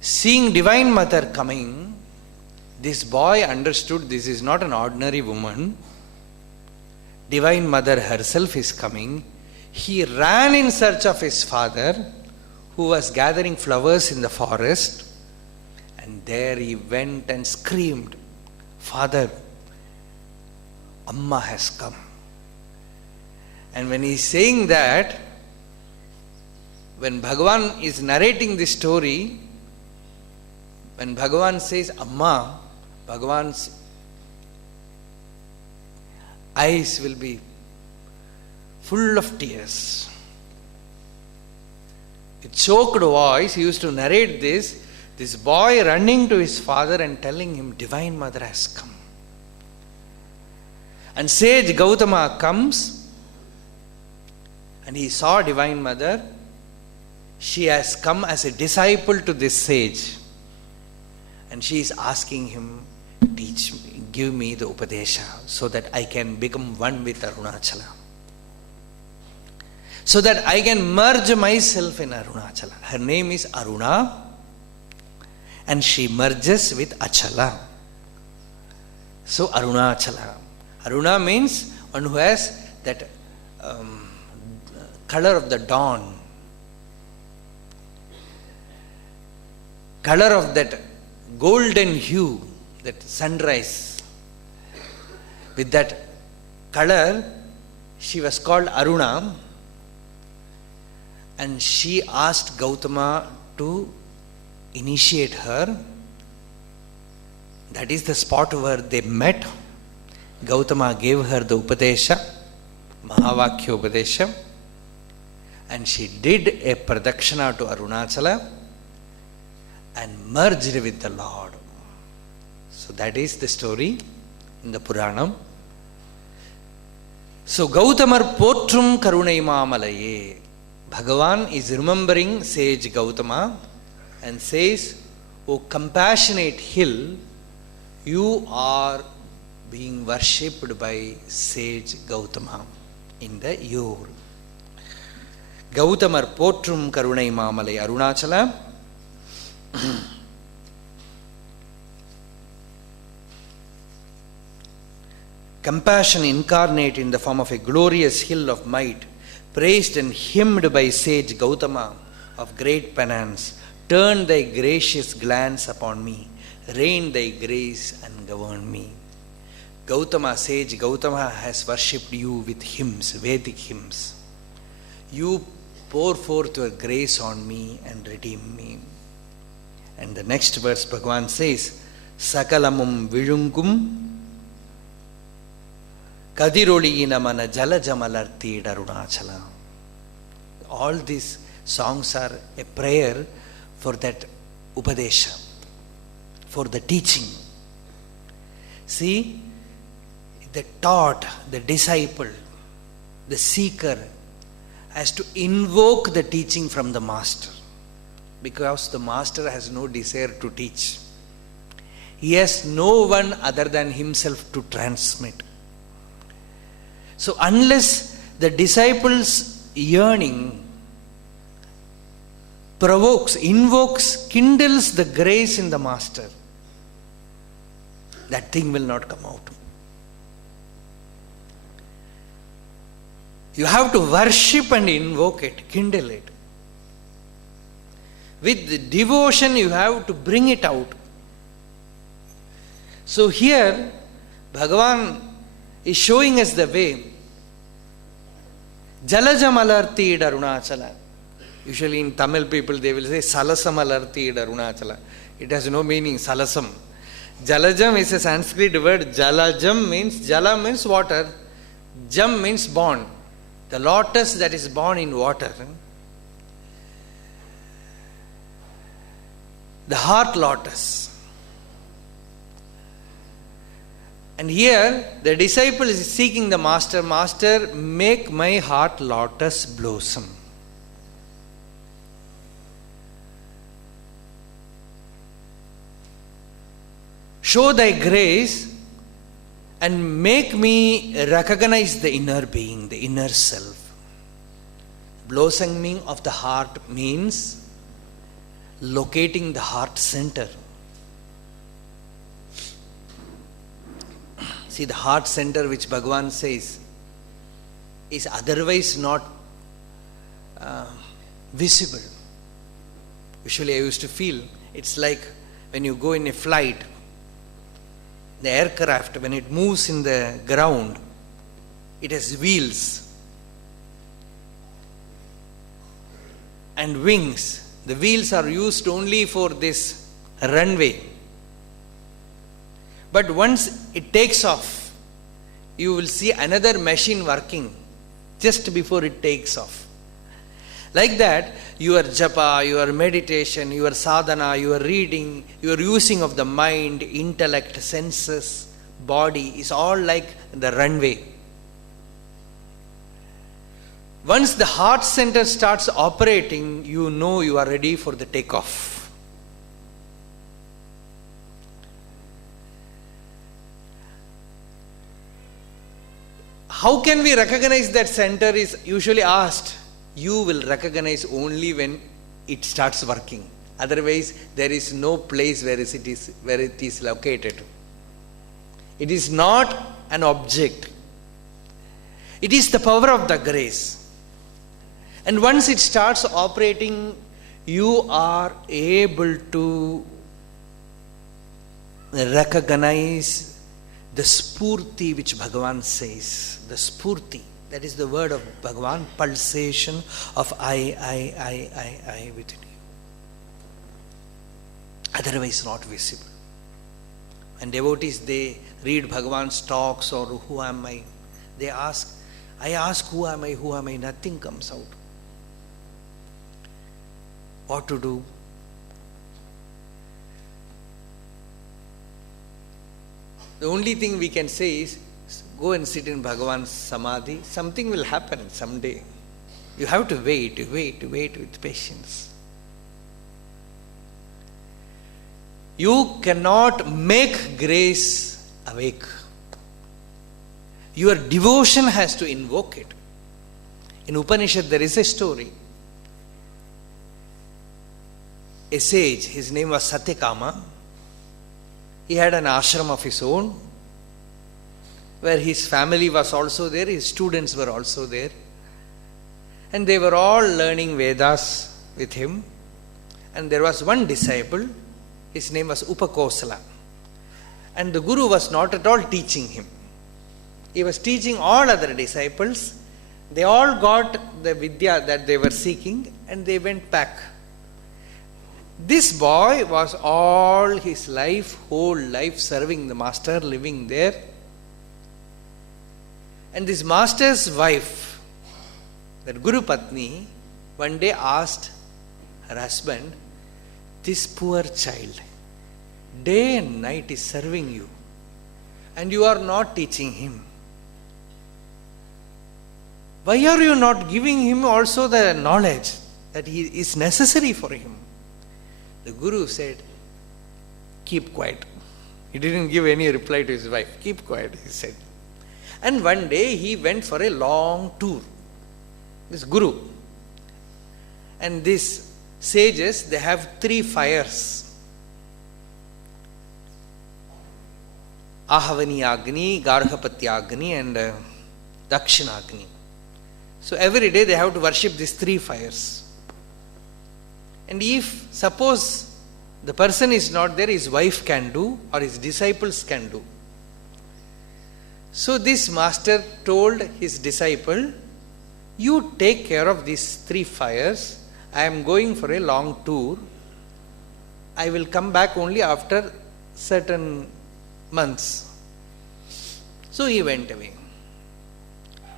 Seeing Divine Mother coming, this boy understood this is not an ordinary woman. Divine Mother herself is coming. He ran in search of his father, who was gathering flowers in the forest, and there he went and screamed, "Father, Amma has come." And when he is saying that, when Bhagavan is narrating this story, when Bhagavan says Amma, Bhagavan's eyes will be full of tears. With choked voice, he used to narrate this boy running to his father and telling him, Divine Mother has come. And sage Gautama comes, and he saw Divine Mother. She has come as a disciple to this sage, and she is asking him, teach me, give me the Upadesha so that I can become one with Arunachala, so that I can merge myself in Arunachala. Her name is Aruna, and she merges with Achala. So Arunachala. Aruna means one who has that color of the dawn, color of that golden hue, that sunrise. With that color, she was called Aruna, and she asked Gautama to initiate her. That is the spot where they met. Gautama gave her the Upadesha, Mahavakya Upadesha, and she did a pradakshina to Arunachala and merged with the Lord. So that is the story in the Puranam. So Gautamar Potrum Karunaimaamalaye. Bhagavan is remembering sage Gautama and says, O compassionate hill, you are being worshipped by sage Gautama in the Yor. Gautamar Potrum Karunaimaamalaye. Arunachala. Compassion incarnate in the form of a glorious hill of might, praised and hymned by sage Gautama of great penance, turn thy gracious glance upon me, rain thy grace and govern me. Gautama, sage Gautama has worshipped you with hymns, Vedic hymns. You pour forth your grace on me and redeem me. And the next verse, Bhagavan says, Sakalamum Vizhungum Kadiroli Namana Jala Jamalarti Arunachala. All these songs are a prayer for that Upadesha, for the teaching. See, the taught, the disciple, the seeker has to invoke the teaching from the master, because the master has no desire to teach. He has no one other than himself to transmit. So unless the disciple's yearning provokes, invokes, kindles the grace in the master, that thing will not come out. You have to worship and invoke it, kindle it. With devotion, you have to bring it out. So here, Bhagavan is showing us the way. Jalajamalarti Arunachala. Usually in Tamil people they will say Salasam alarti Arunachala. It has no meaning, Salasam. Jalajam is a Sanskrit word. Jalajam means, Jala means water. Jam means born. The lotus that is born in water. The heart lotus. And here the disciple is seeking the master. Master, make my heart lotus blossom. Show thy grace and make me recognize the inner being, the inner self. Blossoming of the heart means locating the heart center. See, the heart center which Bhagavan says is otherwise not visible. Usually I used to feel it's like when you go in a flight, the aircraft, when it moves in the ground, it has wheels and wings. The wheels are used only for this runway. But once it takes off, you will see another machine working just before it takes off. Like that, your japa, your meditation, your sadhana, your reading, your using of the mind, intellect, senses, body is all like the runway. Once the heart center starts operating, you know you are ready for the takeoff. How can we recognize that center is usually asked. You will recognize only when it starts working. Otherwise, there is no place where it is located. It is not an object. It is the power of the grace. And once it starts operating, you are able to recognize the spurti which Bhagavan says. The spurti. That is the word of Bhagavan, pulsation of I within you. Otherwise not visible. And devotees, they read Bhagavan's talks or who am I? They ask, I ask who am I? Nothing comes out. What to do? The only thing we can say is, go and sit in Bhagavan's samadhi. Something will happen someday. You have to wait with patience. You cannot make grace awake. Your devotion has to invoke it. In Upanishad there is a story. A sage, his name was Satyakama. He had an ashram of his own, where his family was also there, his students were also there. And they were all learning Vedas with him. And there was one disciple, his name was Upakosala. And the Guru was not at all teaching him. He was teaching all other disciples. They all got the Vidya that they were seeking and they went back. This boy was all his life, whole life serving the master, living there. And this master's wife, that Guru Patni, one day asked her husband, this poor child, day and night is serving you, and you are not teaching him. Why are you not giving him also the knowledge that is necessary for him? The Guru said, keep quiet. He didn't give any reply to his wife. Keep quiet, he said. And one day he went for a long tour, this Guru. And these sages, they have 3 fires. Ahavani Agni, Garhapati Agni and Dakshina Agni. So every day they have to worship these 3 fires. And if suppose the person is not there, his wife can do or his disciples can do. So this master told his disciple, you take care of these 3 fires, I am going for a long tour. I will come back only after certain months. So he went away.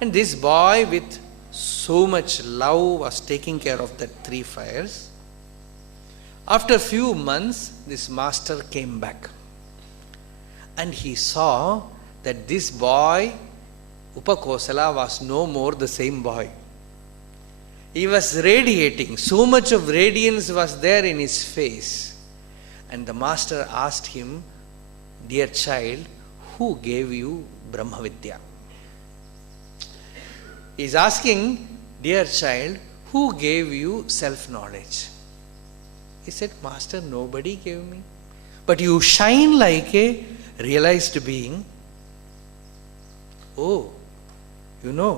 And this boy with so much love was taking care of the 3 fires. After few months, this master came back. And he saw that this boy, Upakosala, was no more the same boy. He was radiating. So much of radiance was there in his face. And the master asked him, "Dear child, who gave you Brahma Vidya?" He is asking, "Dear child, who gave you self-knowledge?" He said, "Master, nobody gave me. But you shine like a realized being." "Oh, you know,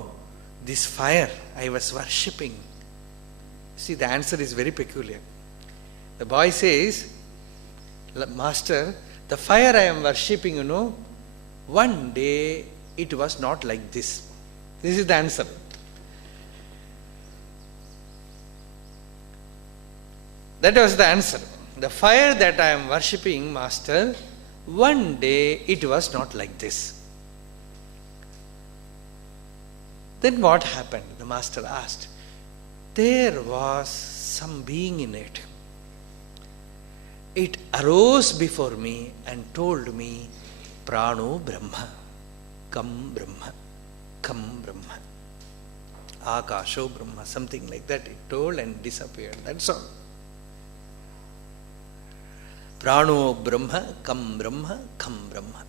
this fire I was worshipping." See, the answer is very peculiar. The boy says, "Master, the fire I am worshipping, one day it was not like this." This is the answer. That was the answer. The fire that I am worshipping, Master, one day it was not like this. Then what happened? The master asked. There was some being in it. It arose before me and told me, "Prano Brahma, Kam Brahma, Kam Brahma, Akasho Brahma," something like that. It told and disappeared. That's all. Prano Brahma, Kam Brahma, Kam Brahma.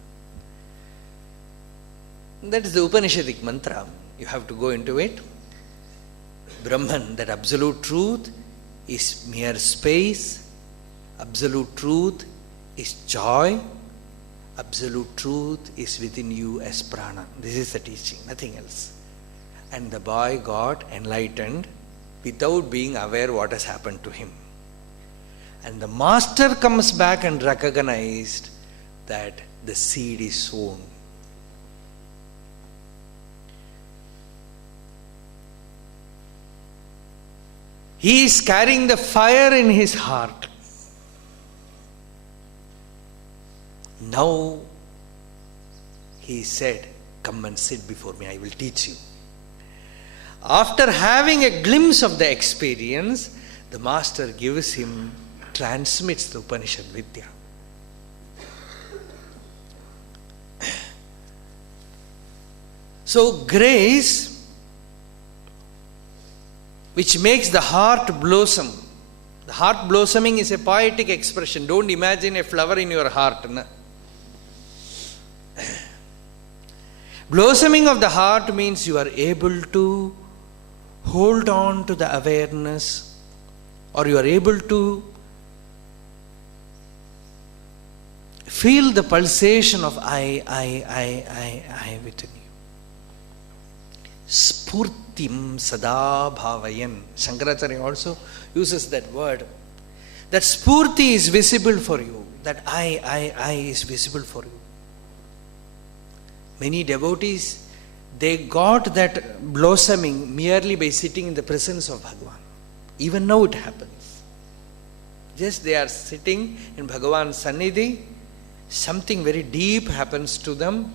That is the Upanishadic mantra. You have to go into it. Brahman, that absolute truth, is mere space. Absolute truth is joy. Absolute truth is within you as prana. This is the teaching, nothing else. And the boy got enlightened without being aware what has happened to him. And the master comes back and recognized that the seed is sown. He is carrying the fire in his heart. Now he said, "Come and sit before me, I will teach you." After having a glimpse of the experience, the master gives him, transmits the Upanishad Vidya. So grace, which makes the heart blossom. The heart blossoming is a poetic expression. Don't imagine a flower in your heart. No? Blossoming of the heart means you are able to hold on to the awareness, or you are able to feel the pulsation of I within you. Spurtim sada bhavayan. Shankaracharya also uses that word. That spurti is visible for you. That I is visible for you. Many devotees, they got that blossoming merely by sitting in the presence of Bhagavan. Even now it happens. Just they are sitting in Bhagavan's Sannidhi, something very deep happens to them,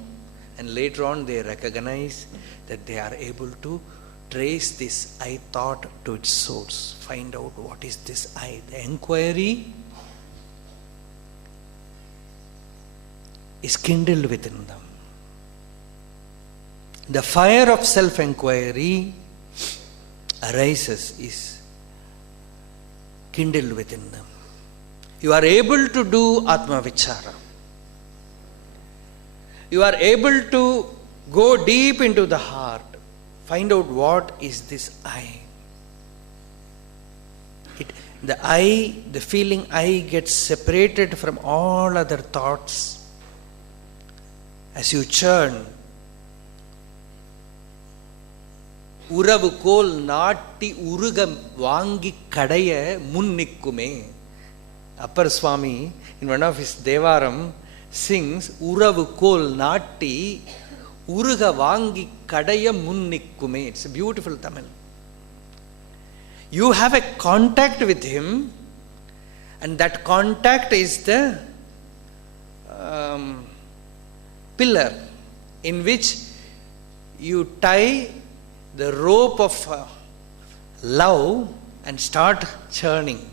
and later on they recognize that they are able to trace this I thought to its source. Find out what is this I. The inquiry is kindled within them. The fire of self-inquiry arises, is kindled within them. You are able to do Atma Vichara. You are able to go deep into the heart. Find out what is this I. The feeling I gets separated from all other thoughts. As you churn, உறவு கோல் நாட்டி உருக வாங்கி கடைய முன் நிற்குமே. Appar Swami, in one of his Devaram, sings, உறவு கோல் நாட்டி உருக வாங்கி கடைய முன் நிற்குமே. It's a beautiful Tamil. You have a contact with him, and that contact is the pillar in which you tie the rope of love and start churning.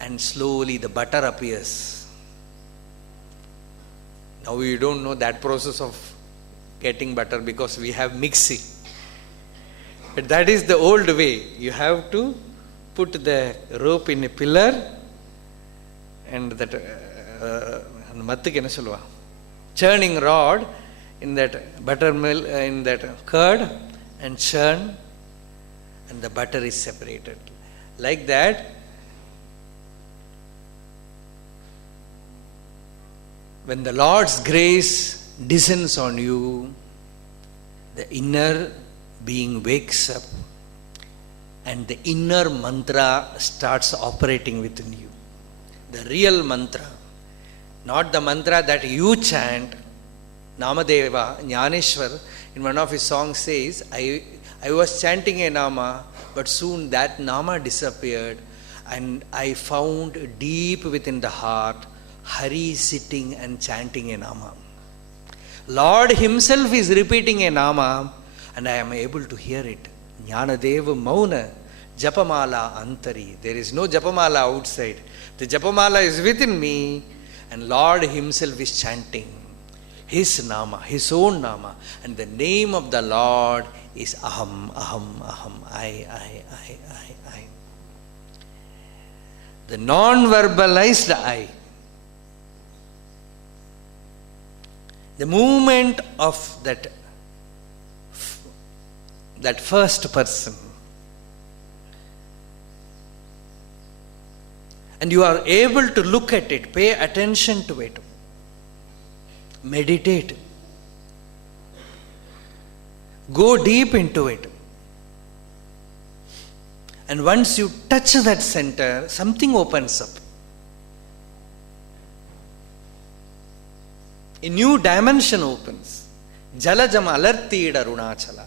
And slowly the butter appears. Now we don't know that process of getting butter because we have mixing. But that is the old way. You have to put the rope in a pillar and that churning rod in that buttermilk, in that curd, and churn, and the butter is separated. Like that, when the Lord's grace descends on you, the inner being wakes up and the inner mantra starts operating within you. The real mantra, not the mantra that you chant. Namadeva, Jnaneshwar, in one of his songs says, I was chanting a Nama, but soon that Nama disappeared and I found deep within the heart Hari sitting and chanting a Nama. Lord himself is repeating a Nama and I am able to hear it. Jnanadeva Mauna Japamala Antari. There is no Japamala outside. The Japamala is within me and Lord himself is chanting his Nama, his own Nama. And the name of the Lord is Aham, Aham, Aham, I. The non-verbalized I. The movement of that first person. And you are able to look at it, pay attention to it, meditate, go deep into it. And once you touch that center, something opens up. A new dimension opens. Jalajam alartid Arunachala.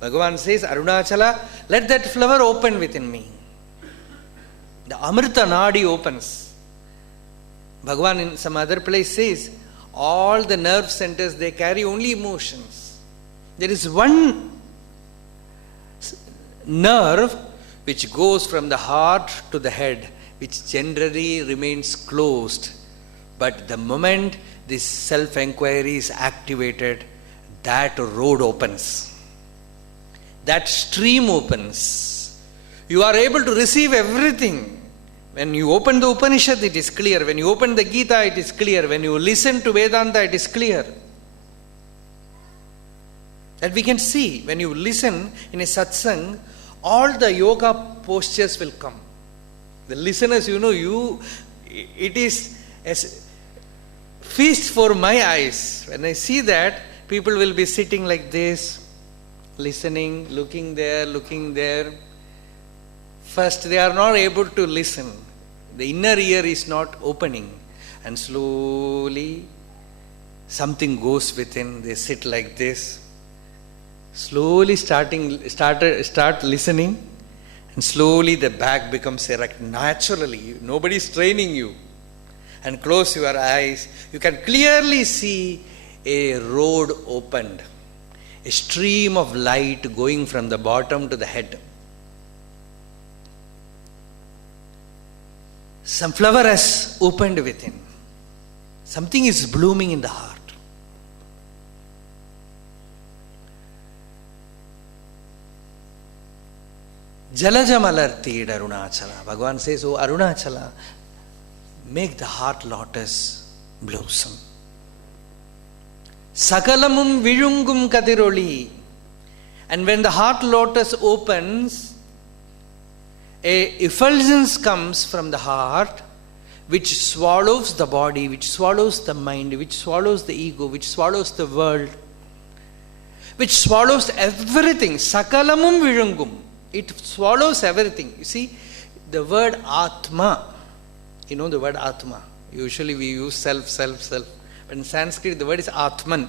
Bhagavan says, Arunachala, let that flower open within me. The Amrita Nadi opens. Bhagavan in some other place says, all the nerve centers, they carry only emotions. There is one nerve which goes from the heart to the head, which generally remains closed. But the moment this self-enquiry is activated, that road opens. That stream opens. You are able to receive everything. When you open the Upanishad, it is clear. When you open the Gita, it is clear. When you listen to Vedanta, it is clear. That we can see. When you listen in a satsang, all the yoga postures will come. The listeners, it is a feast for my eyes. When I see that, people will be sitting like this, listening, looking there. First, they are not able to listen. The inner ear is not opening. And slowly, something goes within. They sit like this. Slowly start listening. And slowly the back becomes erect. Naturally, nobody is training you. And close your eyes. You can clearly see a road opened. A stream of light going from the bottom to the head. Some flower has opened within. Something is blooming in the heart. Jalajamalarti Arunachala. Bhagavan says, oh Arunachala, make the heart lotus blossom. Sakalamum vizhungum kadiroli. And when the heart lotus opens, a effulgence comes from the heart which swallows the body, which swallows the mind, which swallows the ego, which swallows the world, which swallows everything. Sakalamum vizhungum. It swallows everything. You see, the word Atma, you know the word Atma. Usually we use self. But in Sanskrit, the word is Atman.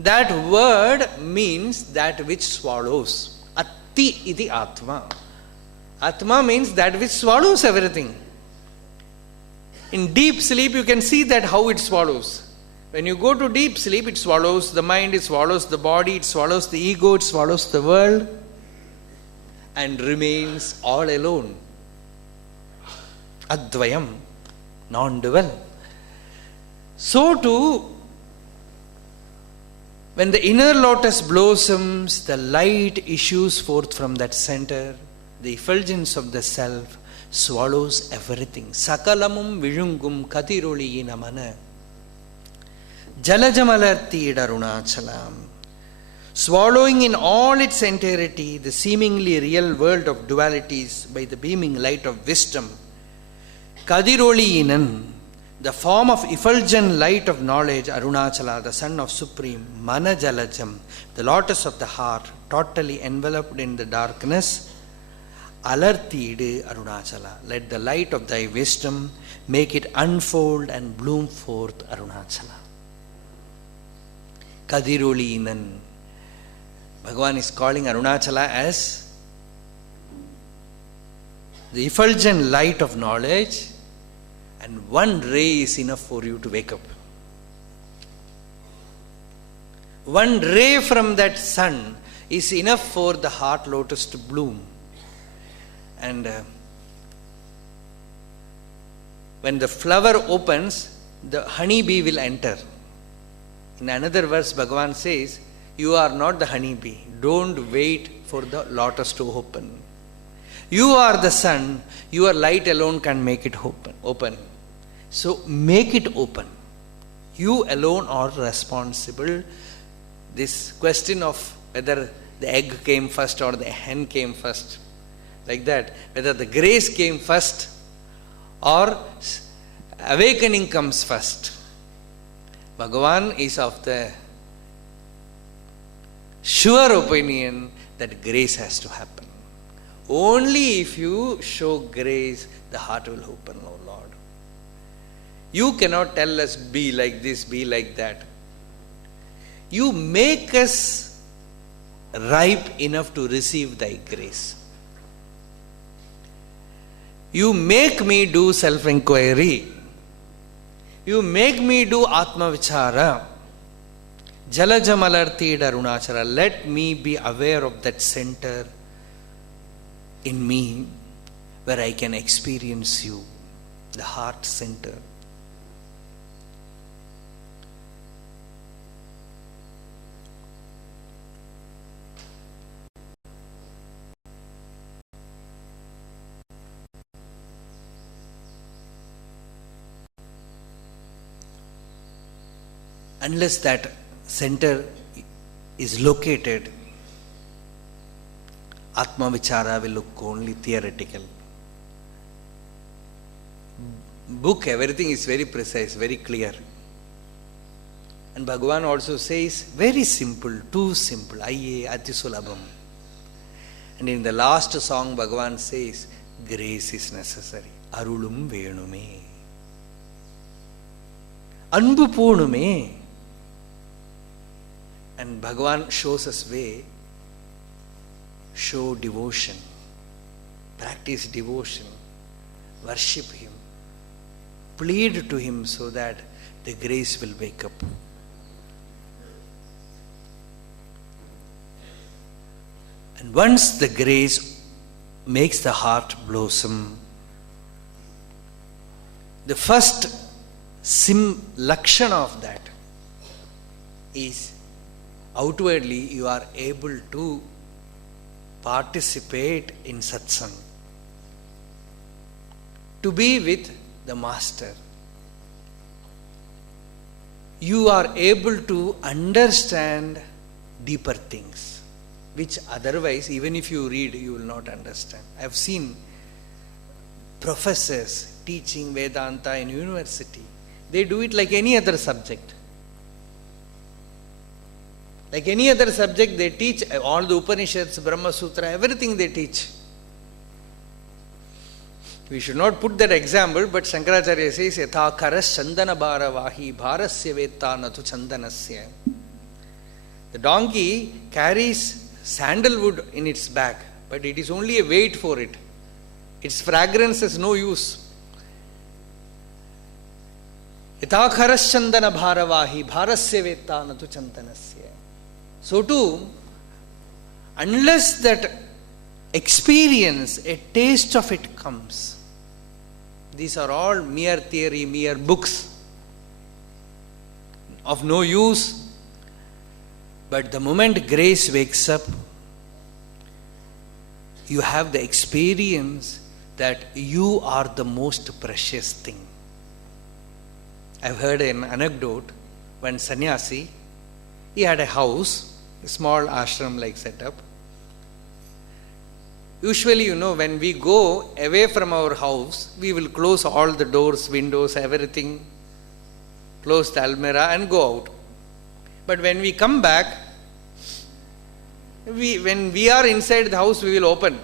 That word means that which swallows. Ti iti Atma. Atma means that which swallows everything. In deep sleep, you can see that how it swallows. When you go to deep sleep, it swallows the mind, it swallows the body, it swallows the ego, it swallows the world, and remains all alone. Advayam, non-dual. So too, when the inner lotus blossoms, the light issues forth from that center, the effulgence of the self swallows everything. Sakalamum vizhungum katiroli namana. Jalajamalarti Arunachalam. Swallowing in all its entirety the seemingly real world of dualities by the beaming light of wisdom. Kadiroli inan. The form of effulgent light of knowledge, Arunachala, the Son of Supreme, Mana Jalajam, the lotus of the heart, totally enveloped in the darkness, Alartide Arunachala. Let the light of thy wisdom make it unfold and bloom forth, Arunachala. Kadiroli Inan. Bhagavan is calling Arunachala as the effulgent light of knowledge, and one ray is enough for you to wake up. One ray from that sun is enough for the heart lotus to bloom. And when the flower opens, the honey bee will enter. In another verse, Bhagavan says, you are not the honey bee. Don't wait for the lotus to open. You are the sun. Your light alone can make it open. So make it open. You alone are responsible. This question of whether the egg came first or the hen came first, like that, whether the grace came first or awakening comes first. Bhagavan is of the sure opinion that grace has to happen. Only if you show grace, the heart will open, O Lord. You cannot tell us, be like this, be like that. You make us ripe enough to receive thy grace. You make me do self-inquiry. You make me do Atma Vichara. Jalajamalarti Arunachala. Let me be aware of that center in me where I can experience you, the heart center. Unless that center is located, Atma Vichara will look only theoretical. Book, everything is very precise, very clear. And Bhagavan also says, very simple, too simple. Ayye ati sulabham. And in the last song, Bhagavan says, grace is necessary. Arulum venume. Anbu poonume. And Bhagavan shows us way. Show devotion. Practice devotion. Worship Him. Plead to Him so that the grace will wake up. And once the grace makes the heart blossom, the first lakshana of that is outwardly you are able to participate in satsang, to be with the Master. You are able to understand deeper things, which otherwise, even if you read, you will not understand. I have seen professors teaching Vedanta in university. They do it like any other subject. Like any other subject, they teach all the Upanishads, Brahma Sutra, everything they teach. We should not put that example, but Shankaracharya says, Yatha karas chandana bharavahi bharasya vetta natu chandanasya. The donkey carries sandalwood in its back, but it is only a weight for it. Its fragrance has no use. Yathakaraschandana bharavahi bharasya vetta natu chantanasya. So too, unless that experience, a taste of it comes, these are all mere theory, mere books of no use. But the moment grace wakes up, you have the experience that you are the most precious thing. I've heard an anecdote. When sannyasi, he had a house, a small ashram like setup. Usually, when we go away from our house, we will close all the doors, windows, everything, close the almirah and go out. But when we come back, when we are inside the house, we will open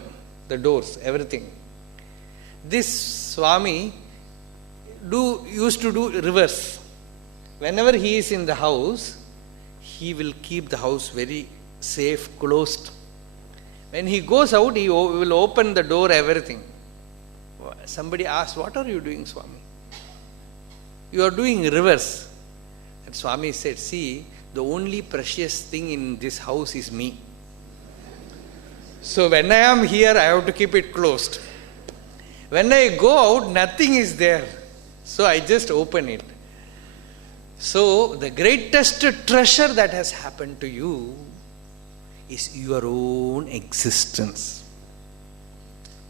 the doors, everything. This Swami used to do reverse. Whenever he is in the house, he will keep the house very safe, closed. When he goes out, he will open the door, everything. Somebody asked, "What are you doing, Swami?" "You are doing reverse." And Swami said, "See, the only precious thing in this house is me. So when I am here, I have to keep it closed. When I go out, nothing is there. So I just open it." So the greatest treasure that has happened to you is your own existence.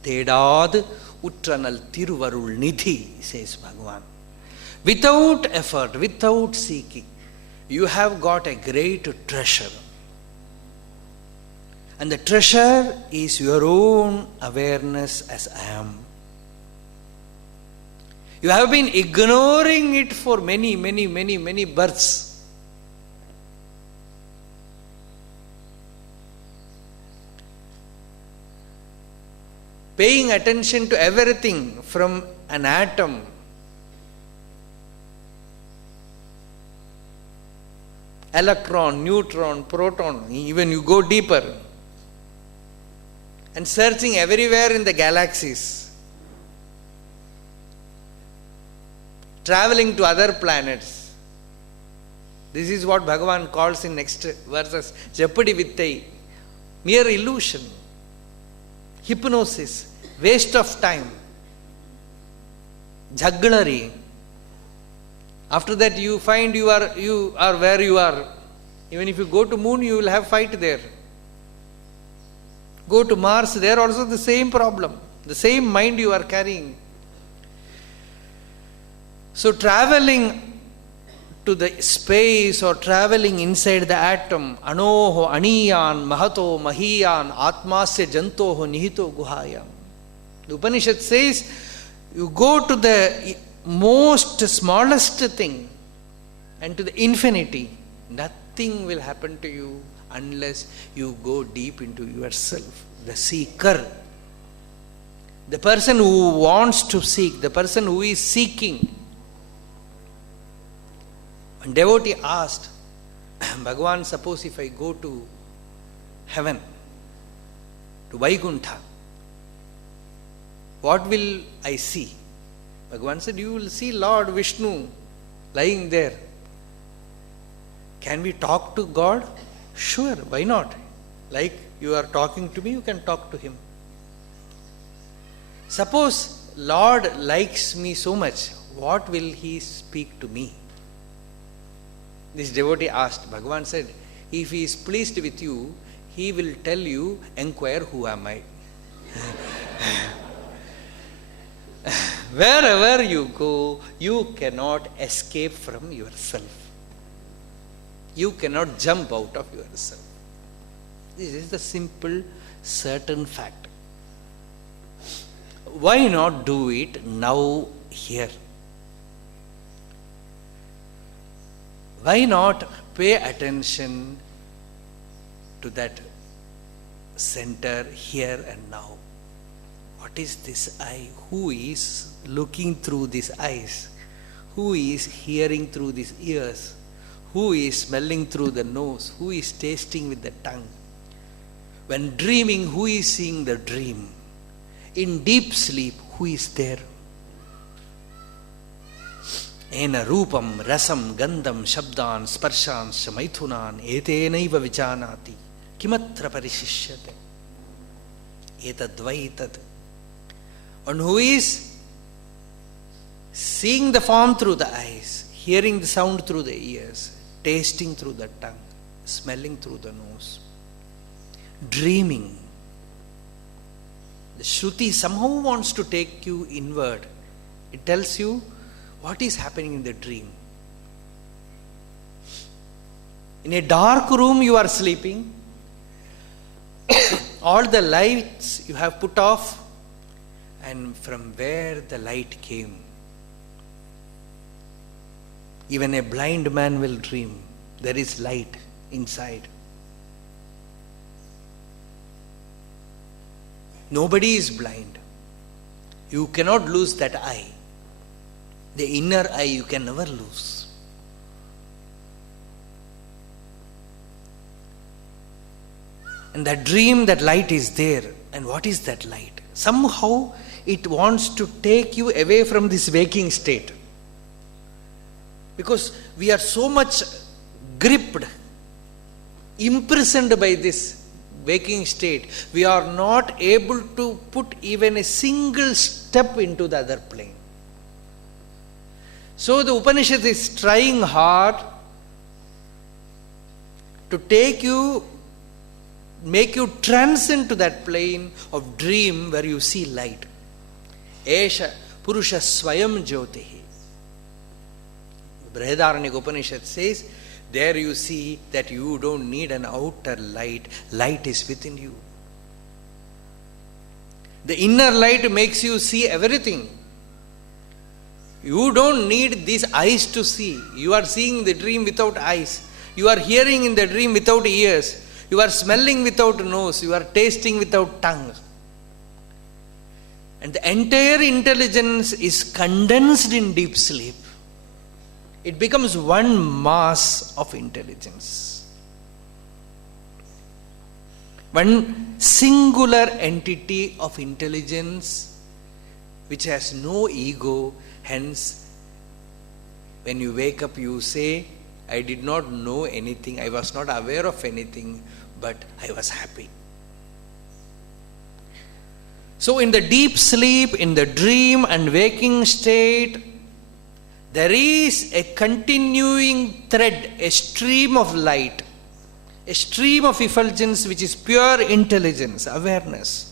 Tedad utranal tiruvarul nidhi, says Bhagavan. Without effort, without seeking, you have got a great treasure. And the treasure is your own awareness as I am. You have been ignoring it for many births. Paying attention to everything from an atom, electron, neutron, proton, even you go deeper, and searching everywhere in the galaxies, traveling to other planets. This is what Bhagavan calls in next verses, Japadi Vittai, mere illusion, hypnosis, waste of time, jugglery. After that you find you are where you are. Even if you go to moon, you will have fight there. Go to Mars, there also the same problem, the same mind you are carrying. So traveling to the space or traveling inside the atom, anoho aniyan mahato mahiyan atmasya jantoho nihito guhayam. The Upanishad says, you go to the most smallest thing and to the infinity, nothing will happen to you unless you go deep into yourself. The seeker, the person who wants to seek, the person who is seeking. One devotee asked, Bhagavan, suppose if I go to heaven, to Vaikuntha, what will I see? Bhagavan said, you will see Lord Vishnu lying there. Can we talk to God? Sure, why not? Like you are talking to me, you can talk to him. Suppose Lord likes me so much, what will he speak to me? This devotee asked. Bhagavan said, if he is pleased with you, he will tell you, inquire who am I. Wherever you go, you cannot escape from yourself. You cannot jump out of yourself. This is the simple, certain fact. Why not do it now, here? Why not pay attention to that center here and now? What is this eye? Who is looking through these eyes? Who is hearing through these ears? Who is smelling through the nose? Who is tasting with the tongue? When dreaming, who is seeing the dream? In deep sleep, who is there? Ena rupam, rasam, gandham, shabdan, sparshan, maithunan, etenaiva vijanati, kimatra parishishyate. Etadvaitat. And who is seeing the form through the eyes, hearing the sound through the ears, tasting through the tongue, smelling through the nose, dreaming. The Shruti somehow wants to take you inward. It tells you what is happening in the dream. In a dark room you are sleeping. All the lights you have put off, and from where the light came. Even a blind man will dream. There is light inside. Nobody is blind. You cannot lose that eye. The inner eye you can never lose. And that dream, that light is there. And what is that light? Somehow it wants to take you away from this waking state. Because we are so much gripped, imprisoned by this waking state, we are not able to put even a single step into the other plane. So the Upanishad is trying hard to take you, make you transcend to that plane of dream where you see light. Esha Purusha Swayam Jyotihi. Brihadaranyaka Upanishad says, there you see that you don't need an outer light. Light is within you. The inner light makes you see everything. You don't need these eyes to see. You are seeing the dream without eyes. You are hearing in the dream without ears. You are smelling without nose. You are tasting without tongue. And the entire intelligence is condensed in deep sleep. It becomes one mass of intelligence. One singular entity of intelligence which has no ego. Hence, when you wake up, you say, I did not know anything, I was not aware of anything, but I was happy. So in the deep sleep, in the dream and waking state, there is a continuing thread, a stream of light, a stream of effulgence which is pure intelligence, awareness.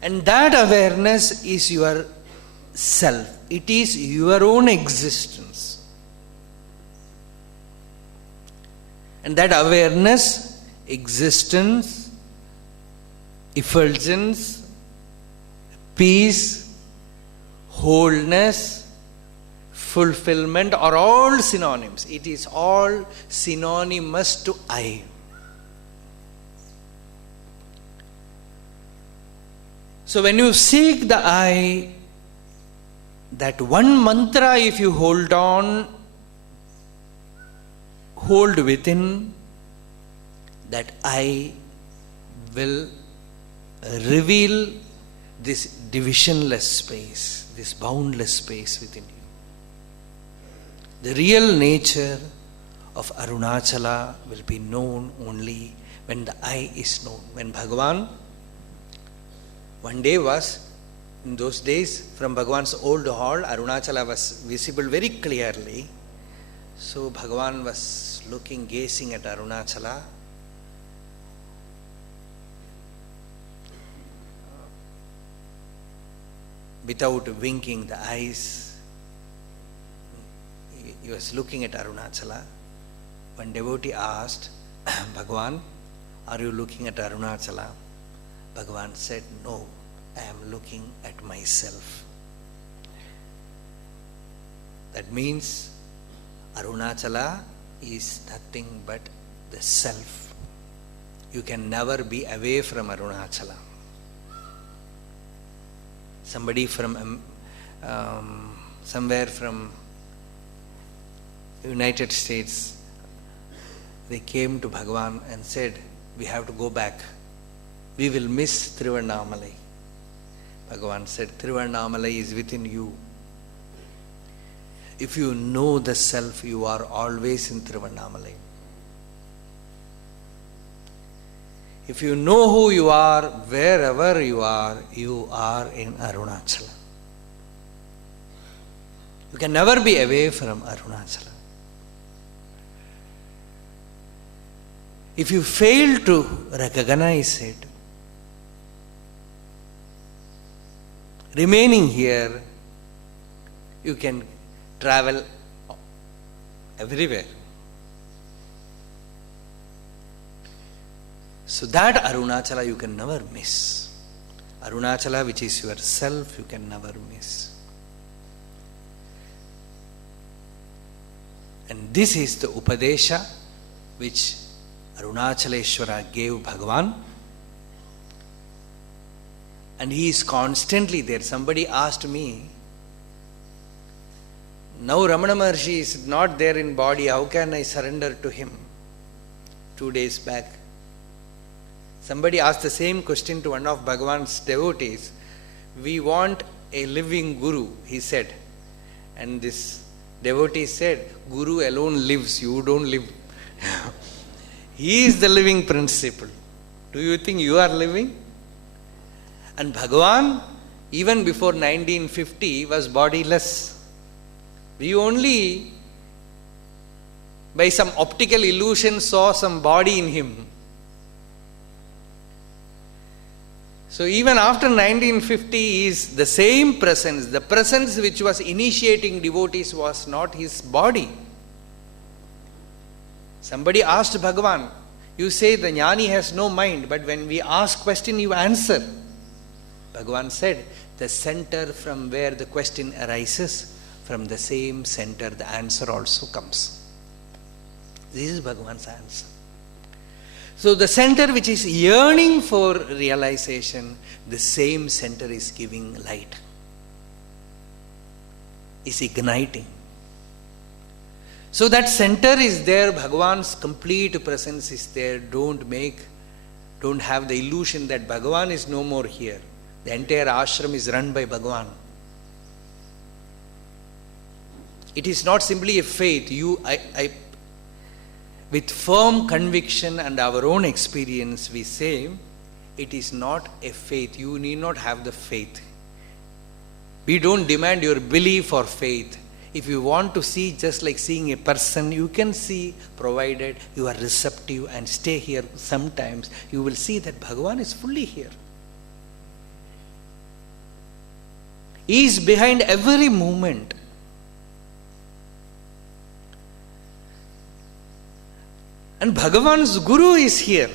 And that awareness is your self. It is your own existence. And that awareness, existence, effulgence, peace, wholeness, fulfillment are all synonyms. It is all synonymous to I. So when you seek the I, that one mantra if you hold on, hold within, that I will reveal this divisionless space, this boundless space within you. The real nature of Arunachala will be known only when the I is known. When Bhagavan one day was, in those days, from Bhagavan's old hall, Arunachala was visible very clearly. So Bhagavan was looking, gazing at Arunachala. Without winking the eyes, he was looking at Arunachala. One devotee asked, Bhagavan, are you looking at Arunachala? Bhagavan said, no, I am looking at myself. That means Arunachala is nothing but the self. You can never be away from Arunachala. Somebody from somewhere from United States they came to Bhagavan and said, we have to go back. We will miss Tiruvannamalai. Bhagavan said, Tiruvannamalai is within you. If you know the self, you are always in Tiruvannamalai. If you know who you are, wherever you are in Arunachala. You can never be away from Arunachala. If you fail to recognize it, remaining here, you can travel everywhere. So that Arunachala you can never miss. Arunachala, which is yourself, you can never miss. And this is the Upadesha which Arunachaleshwara gave Bhagavan. And he is constantly there. Somebody asked me, now Ramana Maharshi is not there in body, how can I surrender to him? 2 days back. Somebody asked the same question to one of Bhagavan's devotees. We want a living Guru, he said. And this devotee said, Guru alone lives, you don't live. He is the living principle. Do you think you are living? And Bhagavan, even before 1950, was bodiless. We only, by some optical illusion, saw some body in him. So even after 1950 is the same presence. The presence which was initiating devotees was not his body. Somebody asked Bhagavan, you say the jnani has no mind, but when we ask question, you answer. Bhagavan said, the center from where the question arises, from the same center the answer also comes. This is Bhagavan's answer. So the center which is yearning for realization, the same center is giving light, is igniting. So that center is there, Bhagavan's complete presence is there. Don't have the illusion that Bhagavan is no more here. The entire ashram is run by Bhagavan. It is not simply a faith. With firm conviction and our own experience, we say, it is not a faith. You need not have the faith. We don't demand your belief or faith. If you want to see, just like seeing a person, you can see, provided you are receptive and stay here sometimes, you will see that Bhagavan is fully here. He is behind every movement. And Bhagavan's Guru is here.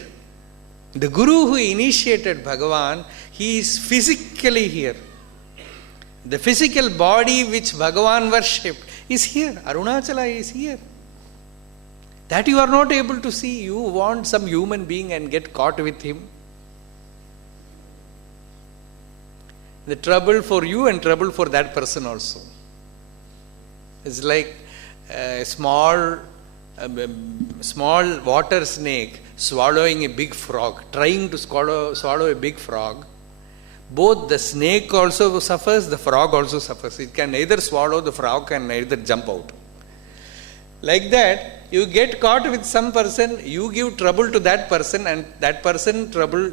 The Guru who initiated Bhagavan, he is physically here. The physical body which Bhagavan worshipped is here. Arunachala is here. That you are not able to see. You want some human being and get caught with him. The trouble for you and trouble for that person also. It's like a small water snake swallowing a big frog, trying to swallow a big frog. Both the snake also suffers, the frog also suffers. It can neither swallow, the frog can neither jump out. Like that, you get caught with some person, you give trouble to that person, and that person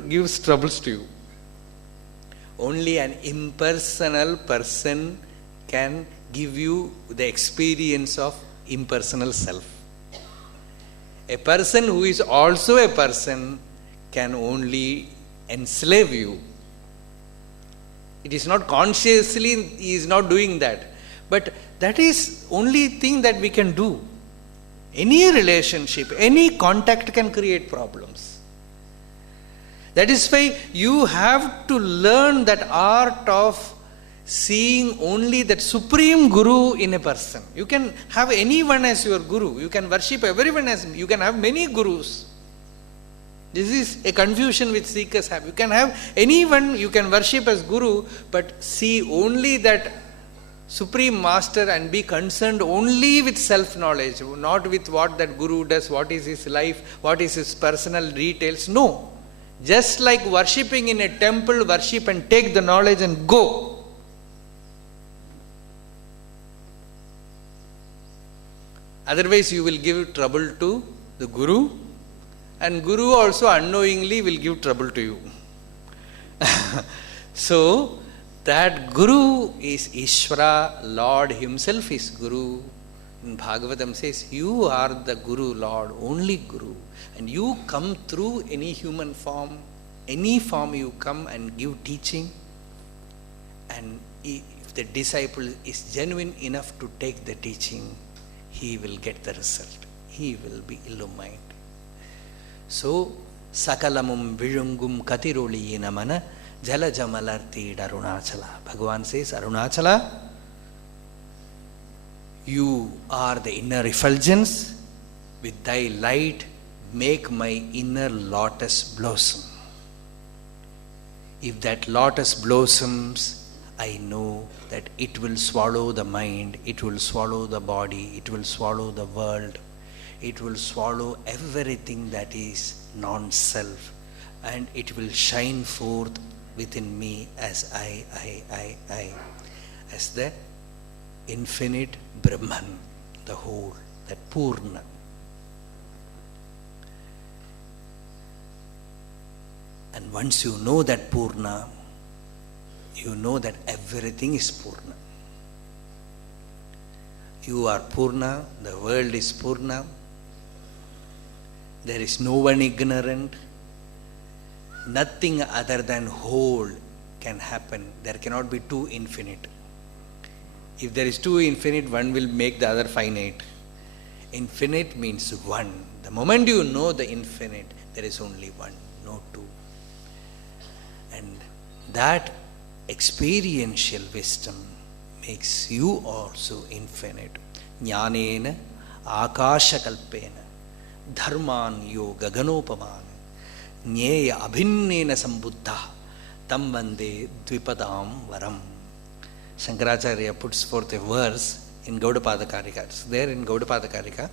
gives troubles to you. Only an impersonal person can give you the experience of impersonal self. A person who is also a person can only enslave you. It is not consciously, he is not doing that. But that is only thing that we can do. Any relationship, any contact can create problems. That is why you have to learn that art of seeing only that supreme Guru in a person. You can have anyone as your Guru. You can worship everyone as, you can have many Gurus. This is a confusion which seekers have. You can have anyone you can worship as Guru, but see only that Supreme Master and be concerned only with self-knowledge, not with what that Guru does, what is his life, what is his personal details. No. Just like worshipping in a temple, worship and take the knowledge and go. Otherwise you will give trouble to the Guru, and Guru also unknowingly will give trouble to you. So, that Guru is Ishvara, Lord himself is Guru. In Bhagavatam says, you are the Guru, Lord, only Guru. And you come through any human form, any form you come and give teaching. And if the disciple is genuine enough to take the teaching, he will get the result. He will be illumined. So, Sakalamum Vizhungum Katiroli Namana Jala Jamalarti Arunachala. Bhagavan says, Arunachala, you are the inner effulgence. With thy light, make my inner lotus blossom. If that lotus blossoms, I know that it will swallow the mind, it will swallow the body, it will swallow the world, it will swallow everything that is non-self, and it will shine forth within me as I, as the infinite Brahman, the whole, that Purna. And once you know that Purna, you know that everything is Purna. You are Purna, the world is Purna. There is no one ignorant. Nothing other than whole can happen. There cannot be two infinite. If there is two infinite, one will make the other finite. Infinite means one. The moment you know the infinite, there is only one, no two. And that experiential wisdom makes you also infinite. Jnanena akashakalpena dharman yoga ganopaman Nyeya abhinnena sambuddha tam vande dvipadam varam. Shankaracharya puts forth a verse in Gaudapada Karika. It's there in Gaudapada Karika,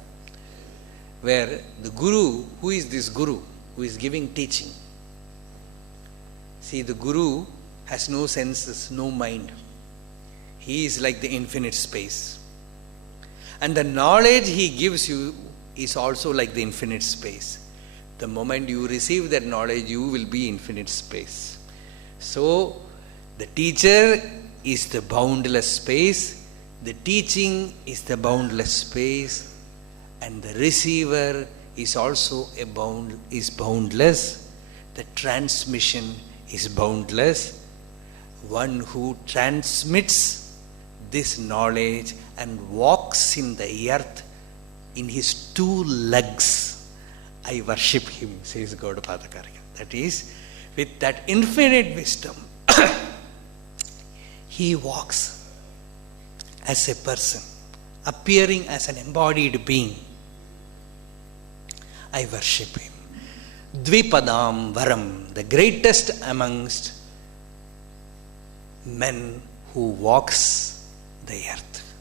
where the Guru, who is this Guru who is giving teaching? See, the Guru has no senses, no mind. He is like the infinite space. And the knowledge he gives you is also like the infinite space. The moment you receive that knowledge, you will be infinite space. So, the teacher is the boundless space, the teaching is the boundless space, and the receiver is also boundless. The transmission is boundless. One who transmits this knowledge and walks in the earth in his two legs, I worship him, says Gaudapada Karika. That is, with that infinite wisdom, he walks as a person, appearing as an embodied being. I worship him. Dvipadam Varam, the greatest amongst men who walks the earth,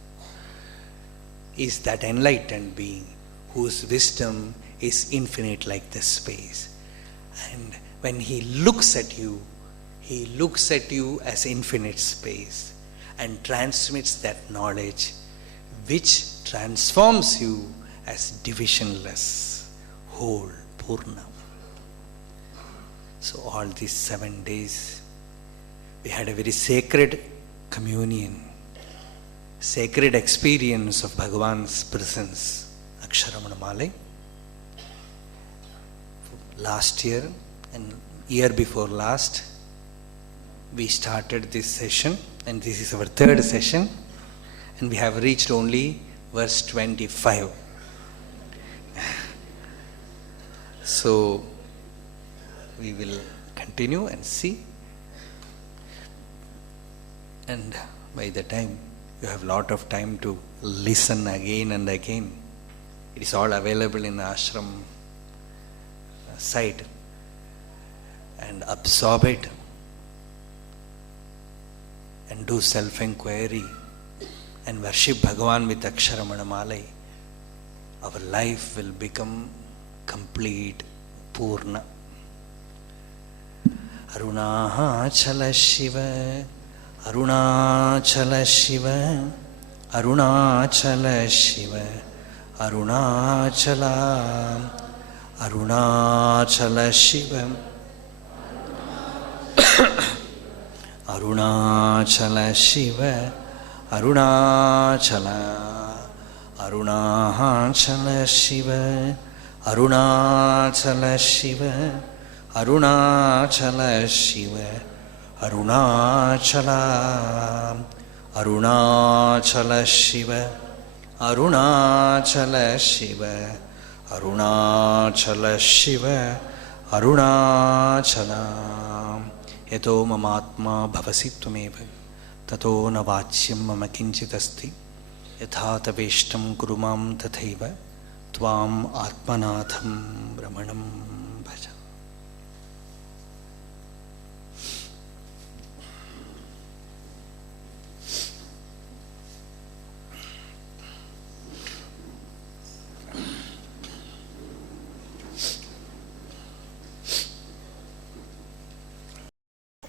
is that enlightened being whose wisdom is infinite like the space. And when he looks at you as infinite space and transmits that knowledge which transforms you as divisionless, whole, Purna. So all these 7 days, we had a very sacred communion, sacred experience of Bhagavan's presence, Aksharamanamalai. Last year and year before last, we started this session, and this is our third session, and we have reached only verse 25. So, we will continue and see. And by the time, you have a lot of time to listen again and again. It is all available in the ashram site, and absorb it and do self-inquiry and worship Bhagavan with Aksharamanamalai, our life will become complete, Purna. Arunachala Shiva, Arunachala Shiva, Arunachala Shiva, Arunachala, Arunachala Shiva, Arunachala Shiva, Arunachala, Arunachala Shiva, Arunachala Shiva, Arunachala Shiva, Arunachala, Arunachala Shiva, Arunachala Shiva, Arunachala Shiva, Arunachala. Yato mamatma bhavasi tvameva tato na vachyam mama kinchit asti yatha taveshtam kurumam tathaiva tvam atmanatham brahmanam